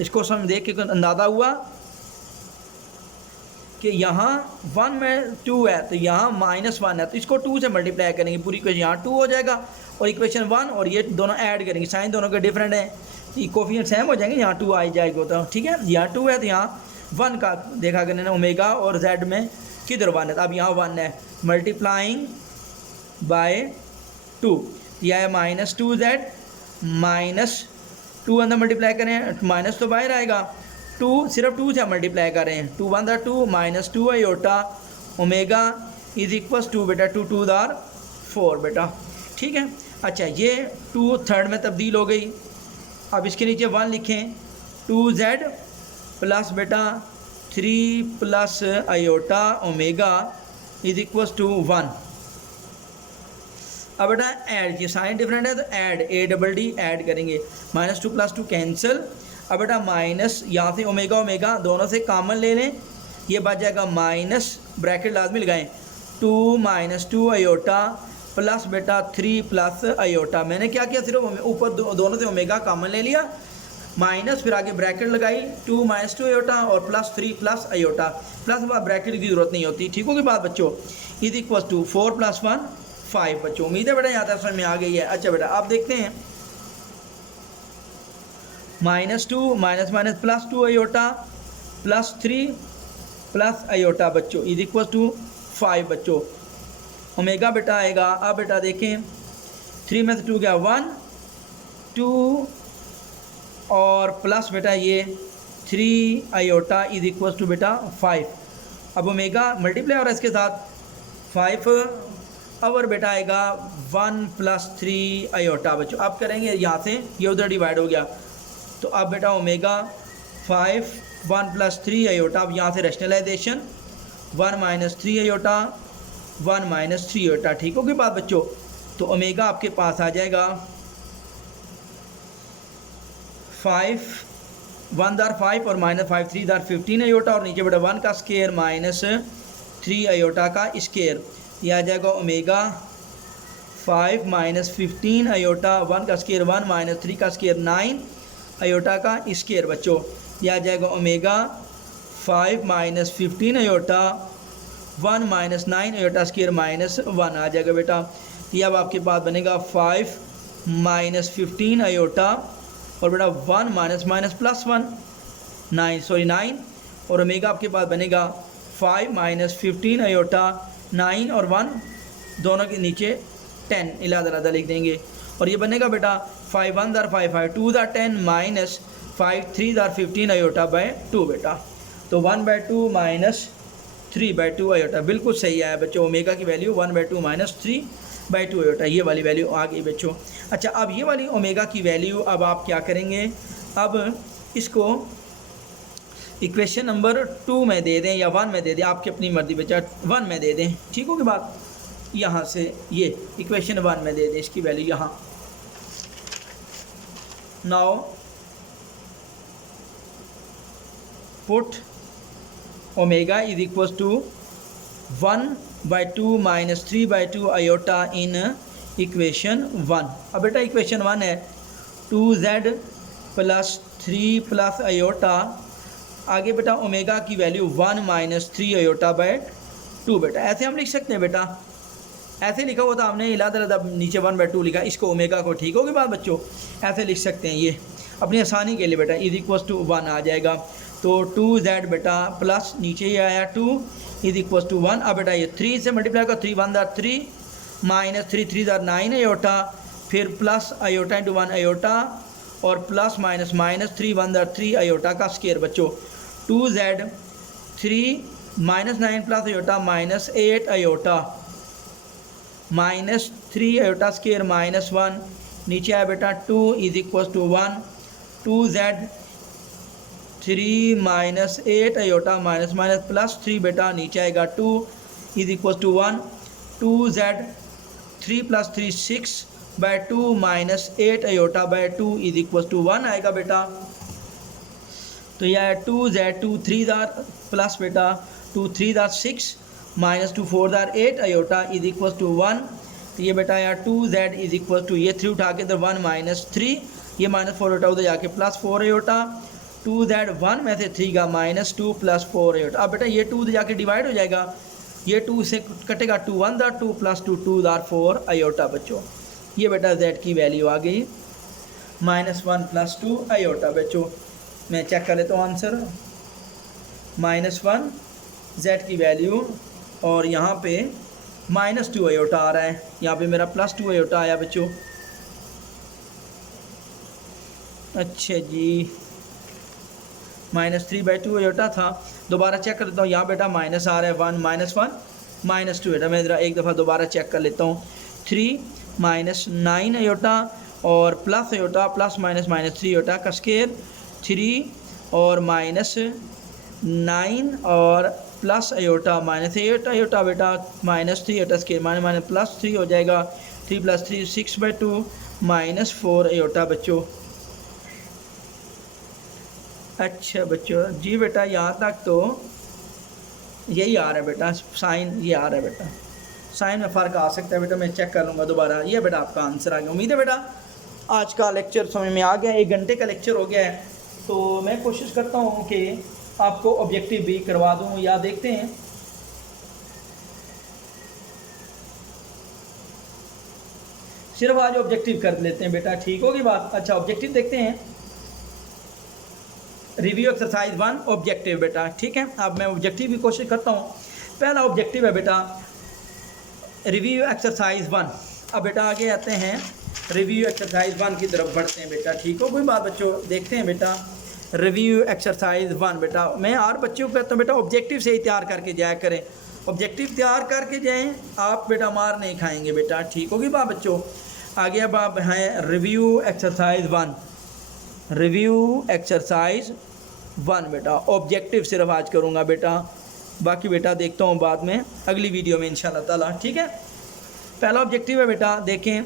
इसको समझ देख के अंदाज़ा हुआ कि यहाँ 1 में 2 है तो यहाँ -1 है, तो इसको 2 से मल्टीप्लाई करेंगे, पूरी इक्वेशन यहाँ 2 हो जाएगा और इक्वेशन 1 और ये दोनों ऐड करेंगे, साइन दोनों के डिफरेंट हैं, कोफिशिएंट सेम हो जाएंगे, यहाँ 2 आ जाएगा तो ठीक है। यहाँ 2 है तो यहाँ 1 का देखा करने ना, ओमेगा और z में किधर 1 है, तो अब यहाँ 1 है, मल्टीप्लाइंग बाय 2, यह है -2z -2 अंदर मल्टीप्लाई करें, माइनस तो बाहर आएगा, 2 सिर्फ 2 से मल्टीप्लाई कर रहे हैं, 2 1 2 -2 iota omega is equals to बेटा 2 2 4 बेटा, ठीक है। अच्छा ये 2 थर्ड में तब्दील हो गई, अब इसके नीचे 1 लिखें, 2z प्लस बेटा 3 plus iota omega is equals to 1। अब बेटा ऐड, ये साइन डिफरेंट है तो ऐड, ADD ऐड करेंगे, -2 + 2 कैंसिल। अब बेटा माइनस यहाँ से ओमेगा ओमेगा दोनों से कॉमन ले लें, ये बच जाएगा माइनस, ब्रैकेट लाजमी लगाएं, 2 -2 आयोटा प्लस बेटा 3 प्लस आयोटा। मैंने क्या किया, सिर्फ ऊपर दोनों से ओमेगा कॉमन ले लिया, माइनस फिर आगे ब्रैकेट लगाई, 2 -2 आयोटा और plus 3 plus iota, plus bracket की ज़रूरत नहीं होती, ठीक होगी बात बच्चों। इज इक्वल टू 4 + 1 5 बच्चों। उम्मीद है बेटा यहाँ तक समझ में आ गई है। अच्छा बेटा आप देखते हैं, -2 minus +2 iota plus 3 plus iota बच्चों इज इक्वल टू 5 बच्चों। ओमेगा बेटा आएगा, अब बेटा देखें 3 में से 2 गया 1 2 और प्लस बेटा ये 3 आयोटा इज इक्वल टू बेटा 5। अब ओमेगा मल्टीप्लाई हो रहा है इसके साथ 5 और बेटा आएगा 1 + 3 आयोटा बच्चों। अब करेंगे यहाँ से, ये उधर डिवाइड हो गया, तो अब बेटा ओमेगा 5 1 + 3 आयोटा, अब यहाँ से रेशनलाइजेशन 1 - 3 आयोटा 1 - 3 आयोटा, ठीक होगी बात बच्चों। तो ओमेगा आपके पास आ जाएगा 5 1 दार 5 और -5 3 दार 15 आयोटा, और नीचे बेटा 1 का स्केयर -3 आयोटा का स्केयर, ये आ जाएगा ओमेगा 5 - 15 आयोटा 1 का स्केयर 1 - 3 का स्केयर 9 आयोटा का स्केयर बच्चों। यह आ जाएगा ओमेगा 5 - 15 आयोटा 1 - 9 आयोटा स्केयर -1 आ जाएगा बेटा। ये अब आपके पास बनेगा 5 - 15 आयोटा और बेटा 1 -+1 9 और ओमेगा आपके पास बनेगा 5 - 15 आयोटा 9 और 1 दोनों के नीचे 10 इलादा लिख देंगे, और ये बनेगा बेटा 5 1 दार 5 5 2 दार 10 - 5 3 आर 15 आयोटा बाय 2 बेटा। तो 1/2 माइनस 3/2 आयोटा बिल्कुल सही आया बच्चों। ओमेगा की वैल्यू 1/2 माइनस 3/2 आयोटा, ये वाली वैल्यू आ गई बच्चों। अच्छा, अब ये वाली ओमेगा की वैल्यू अब आप क्या करेंगे, अब इसको इक्वेशन नंबर 2 में दे दें या 1 में दे दें, आपकी अपनी मर्जी बच्चा, 1 में दे दें, ठीक होगी बात। यहाँ से ये इक्वेशन 1 में दे दें इसकी वैल्यू यहाँ। Now put omega is equal to 1/2 minus 3/2 iota in equation 1। अब बेटा इक्वेशन 1 है 2z प्लस 3 प्लस आयोटा, आगे बेटा ओमेगा की वैल्यू 1 माइनस 3 आयोटा बाय 2 बेटा। ऐसे हम लिख सकते हैं बेटा, ऐसे लिखा हुआ था हमने इलादा नीचे 1/2 लिखा, इसको ओमेगा को, ठीक होगी बात बच्चों, ऐसे लिख सकते हैं ये अपनी आसानी के लिए बेटा। इज इक्वल टू 1 आ जाएगा, तो 2z बेटा प्लस नीचे ये आया 2 इज इक्वल टू 1। अब बेटा ये 3 से मल्टीप्लाई का 3 1 3 माइनस 3 3 9 आयोटा, फिर प्लस आयोटा इंटू 1 आयोटा और प्लस माइनस माइनस 3 1 3 आयोटा का स्केयर बच्चों। 2z 3 minus 9 plus iota minus 8 iota minus 3 iota square minus 1, नीचे आया बेटा 2 is equal to 1। 2z 3 minus 8 iota minus minus plus 3 बेटा, नीचे आएगा 2 is equal to 1। 2z 3 plus 3 6/2 minus 8 iota by 2 is equal to 1 आएगा बेटा। तो यह है 2z 2 3 प्लस बेटा 2 3 6 minus 2 4 8 iota is equal to 1। तो ये बेटा यार 2z इज इक्वल टू ये 3 उठा के इधर 1 माइनस 3, ये माइनस 4 उठा उधर जाके प्लस 4 आयोटा। 2z 1 में से 3 का माइनस 2 प्लस 4 आयोटा। अब बेटा ये 2 जाके डिवाइड हो जाएगा, ये 2 से कटेगा 2 1 2 प्लस 2 2 4 आयोटा बच्चों। ये बेटा z की वैल्यू आ गई -1 प्लस 2 आयोटा बच्चों। मैं चेक कर लेता हूँ आंसर, -1 z की वैल्यू और यहाँ पे -2 आयोटा आ रहा है, यहाँ पे मेरा +2 आयोटा आया बच्चों। अच्छा जी, -3/2 आयोटा था। दोबारा चेक कर लेता हूँ, यहाँ बेटा माइनस आ रहा है 1 -1 -2 बेटा। मैं ज़रा एक दफ़ा दोबारा चेक कर लेता हूँ। 3 -9 आयोटा और plus iota plus minus -3 iota का स्केयर 3 और -9 और प्लस आयोटा -8 आयोटा बेटा -3 आयोटा स्केयर माइनस +3 हो जाएगा। 3 + 3 6/2 -4 आयोटा बच्चों। अच्छा बच्चों जी बेटा, यहाँ तक तो यही आ रहा है बेटा, साइन ये आ रहा है बेटा, साइन में फ़र्क आ सकता है बेटा, मैं चेक कर लूँगा दोबारा। ये बेटा आपका आंसर आ गया। उम्मीद है बेटा आज का लेक्चर समझ में आ गया, 1 घंटे का लेक्चर हो गया है, तो मैं कोशिश करता हूँ कि आपको ऑब्जेक्टिव भी करवा दूँ, या देखते हैं सिर्फ आज ऑब्जेक्टिव कर लेते हैं बेटा, ठीक होगी बात। अच्छा ऑब्जेक्टिव देखते हैं, रिव्यू एक्सरसाइज 1 ऑब्जेक्टिव बेटा, ठीक है। अब मैं ऑब्जेक्टिव की कोशिश करता हूँ। पहला ऑब्जेक्टिव है बेटा रिव्यू एक्सरसाइज 1। अब बेटा आगे आते हैं, रिव्यू एक्सरसाइज 1 की तरफ बढ़ते हैं बेटा, ठीक हो कोई बात बच्चों। देखते हैं बेटा रिव्यू एक्सरसाइज 1 बेटा। मैं और बच्चों को कहता हूँ बेटा ऑब्जेक्टिव से ही तैयार करके जाया करें, ऑब्जेक्टिव तैयार करके जाएँ, आप बेटा मार नहीं खाएंगे बेटा, ठीक होगी बात बच्चों। आगे अब आप हैं रिव्यू एक्सरसाइज 1, रिव्यू एक्सरसाइज 1 बेटा। ऑब्जेक्टिव सिर्फ आज करूँगा बेटा, बाकी बेटा देखता हूँ बाद में अगली वीडियो में इंशाल्लाह ताला, ठीक है। पहला ऑब्जेक्टिव है बेटा, देखें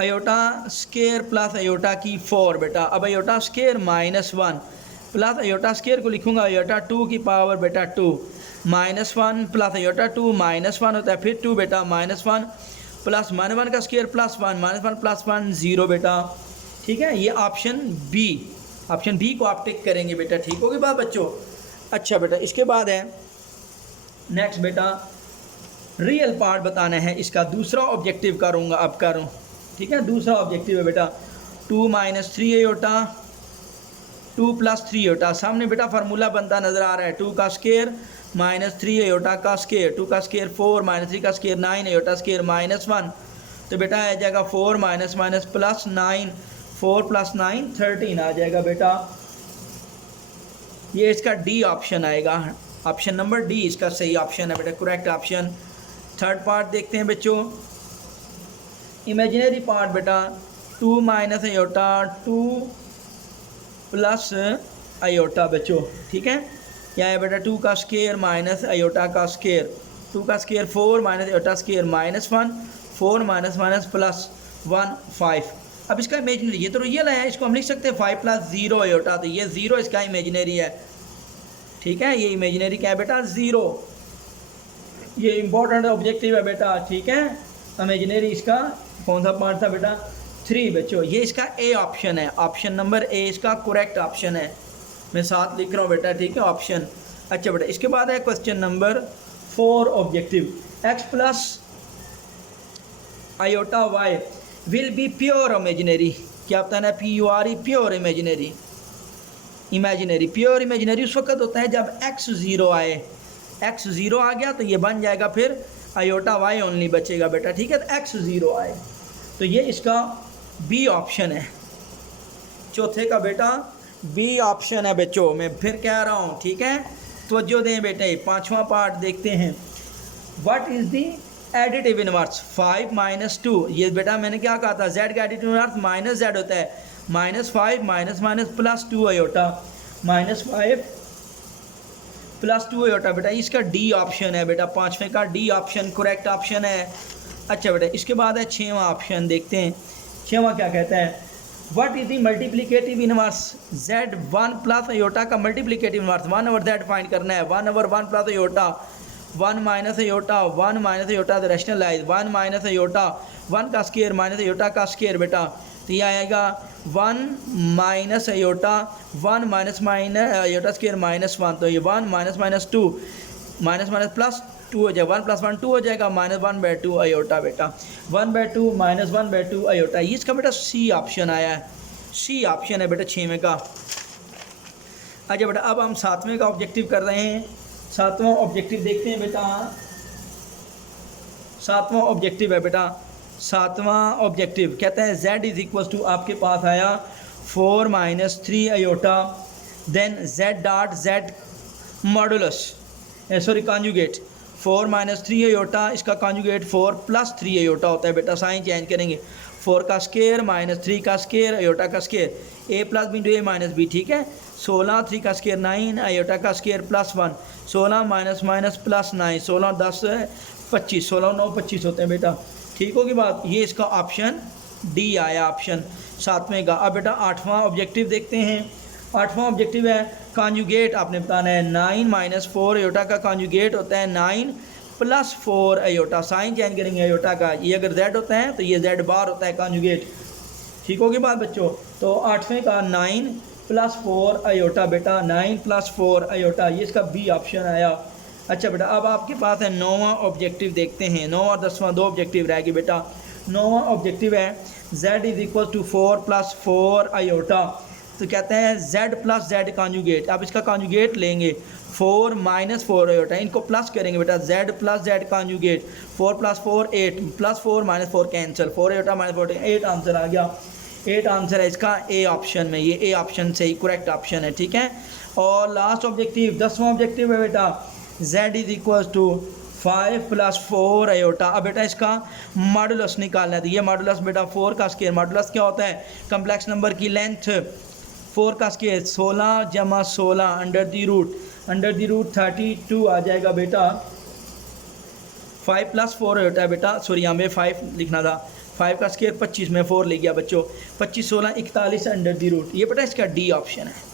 आयोटा स्केयर प्लस आयोटा की 4 बेटा। अब iota square -1 plus iota square को लिखूँगा आयोटा 2 की पावर बेटा 2 -1 प्लस आयोटा 2 -1 होता है, फिर 2 बेटा -1 प्लस -1 का स्केयर +1 -1 + 1 0 बेटा, ठीक है। ये ऑप्शन बी को आप टिक करेंगे बेटा, ठीक होगी बात बच्चों। अच्छा बेटा इसके बाद है नेक्स्ट बेटा रियल पार्ट बताना है, इसका दूसरा ऑब्जेक्टिव करूँगा, अब करूँ, ठीक है। दूसरा ऑब्जेक्टिव है बेटा 2 - 3 आयोटा 2 + 3 आयोटा। सामने बेटा फार्मूला बनता नज़र आ रहा है, 2 का स्केयर -3 आयोटा का स्केयर, 2 का स्केयर 4 -3 का स्केयर 9 आयोटा स्केयर -1, तो बेटा आ जाएगा 4 - -+ 9 4 + 9 13 आ जाएगा बेटा। ये इसका डी ऑप्शन आएगा, ऑप्शन नंबर डी इसका सही ऑप्शन है बेटा, करेक्ट ऑप्शन। थर्ड पार्ट देखते हैं बच्चों, इमेजिनरी पार्ट बेटा 2 - आयोटा 2 + आयोटा बच्चों, ठीक है। क्या है बेटा 2 का स्क्वायर माइनस आयोटा का स्क्वायर, 2 का square 4 - iota square -1, 4 minus plus 1 5। अब इसका इमेजिनरी, ये तो रियल है, इसको हम लिख सकते हैं 5 + 0 आयोटा, तो ये 0 इसका इमेजिनरी है, ठीक है। ये इमेजिनरी क्या है बेटा 0, ये इंपॉर्टेंट ऑब्जेक्टिव है बेटा, ठीक है। इमेजिनरी इसका कौन सा पार्ट था बेटा 3 बच्चों, ये इसका ए ऑप्शन है, ऑप्शन नंबर ए इसका करेक्ट ऑप्शन है, मैं साथ लिख रहा हूँ बेटा, ठीक है ऑप्शन। अच्छा बेटा इसके बाद है question number 4 objective, x + iota y will be pure imaginary, क्या बताना है PURE pure imaginary, imaginary pure imaginary उस वक्त होता है जब x 0 आए, x 0 आ गया तो ये बन जाएगा फिर आयोटा y ओनली बचेगा बेटा, ठीक है। तो x 0 आए तो ये इसका बी ऑप्शन है, चौथे का बेटा बी ऑप्शन है बच्चों, मैं फिर कह रहा हूँ, ठीक है। तवज्जो दें बेटे, पांचवा पार्ट देखते हैं, what is the additive inverse 5 - 2, ये बेटा मैंने क्या कहा था, z का एडिटिव इनवर्स -z होता है, -5 + 2 आयोटा, -5 + 2 आयोटा बेटा, इसका डी ऑप्शन है बेटा, पाँचवें का डी ऑप्शन करेक्ट ऑप्शन है। अच्छा बेटा इसके बाद है छठवां ऑप्शन, देखते हैं छठवां क्या कहता है, what is the multiplicative inverse z1 + iota का मल्टीप्लिकेटिव इनवर्स 1/z फाइंड करना है, 1/1 + आयोटा 1 - आयोटा 1 - आयोटा तो रैशनलाइज 1 - आयोटा 1 का स्क्वायर माइनस आयोटा का स्क्वायर बेटा, तो ये आएगा 1 - आयोटा 1 - आयोटा स्क्वायर -1, तो ये 1 - 2 प्लस 2 हो जाएगा, 1 + 1 2 हो जाएगा, -1/2 आयोटा बेटा, 1/2 -1/2 आयोटा, ये इसका बेटा सी ऑप्शन आया है, सी ऑप्शन है बेटा छवें का। अच्छा बेटा अब हम सातवें का ऑब्जेक्टिव कर रहे हैं, सातवां ऑब्जेक्टिव देखते हैं बेटा, सातवां ऑब्जेक्टिव है बेटा, सातवां ऑब्जेक्टिव कहता है z = आपके पास आया 4 - 3 iota, then z modulus conjugate 4 - 3 iota, इसका कॉन्जुगेट 4 + 3 आयोटा होता है बेटा, साइन चेंज करेंगे, 4 का स्क्वायर -3 का स्क्वायर आयोटा का square, a + b × a - b, ठीक है। 16 3 का स्क्वायर 9 आयोटा का स्क्वायर +1, 16 -9 16 10 25, 16 9 25 होते हैं बेटा, ठीक होगी बात। ये इसका ऑप्शन डी आया ऑप्शन सातवें का। अब बेटा आठवां ऑब्जेक्टिव देखते हैं, आठवां ऑब्जेक्टिव है कॉन्जुगेट, आपने बताना है 9 - 4 आयोटा का कॉन्जुगेट होता है 9 + 4 आयोटा, साइन चेंज करेंगे आयोटा का, ये अगर z होता है तो ये z बार होता है कॉन्जुगेट, ठीक होगी बात बच्चों। तो आठवें का 9 + 4 आयोटा बेटा, 9 + 4 आयोटा, ये इसका बी ऑप्शन आया। अच्छा बेटा अब आपके पास है नौवां ऑब्जेक्टिव देखते हैं, नौवां और 10वां दो ऑब्जेक्टिव रहेगी बेटा। नौवां ऑब्जेक्टिव है z = 4 + 4 आयोटा, तो कहते हैं z + z कॉन्जुगेट, अब इसका कॉन्जुगेट लेंगे 4 - 4 आयोटा, इनको प्लस करेंगे बेटा, z + z conjugate 4 + 4 8 + 4 - 4 cancel, 4 iota -4 8 answer आ गया, 8 आंसर है इसका ए ऑप्शन में, ये ए ऑप्शन से ही करेक्ट ऑप्शन है, ठीक है। और लास्ट ऑब्जेक्टिव 10वां ऑब्जेक्टिव है बेटा z = 5 + 4 आयोटा, अब बेटा इसका मॉडुलस निकालना है, तो ये मॉडुलस बेटा 4 का स्क्वायर, मॉडुलस क्या होता है कम्प्लेक्स नंबर की लेंथ, 4 का स्क्वायर 16 + 16 √, 32 आ जाएगा बेटा, 5 + 4 आयोटा बेटा, सॉरी यहाँ पे 5 लिखना था, 5 का स्क्वायर 25 में 4 ले गया बच्चों, 25 16 41 √, ये बेटा इसका डी ऑप्शन है।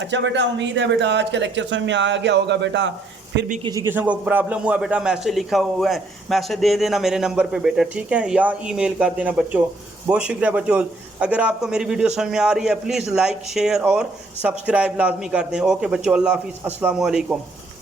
अच्छा बेटा उम्मीद है बेटा आज का लेक्चर समझ में आ गया होगा बेटा, फिर भी किसी किस्म को प्रॉब्लम हुआ बेटा मैसेज लिखा हुआ है, मैसेज दे देना मेरे नंबर पे बेटा, ठीक है, या ईमेल कर देना बच्चों। बहुत शुक्रिया बच्चों, अगर आपको मेरी वीडियो समझ में आ रही है प्लीज़ लाइक शेयर और सब्सक्राइब लाजमी कर दें। ओके बच्चों, अल्लाह हाफिज़, अस्सलाम वालेकुम।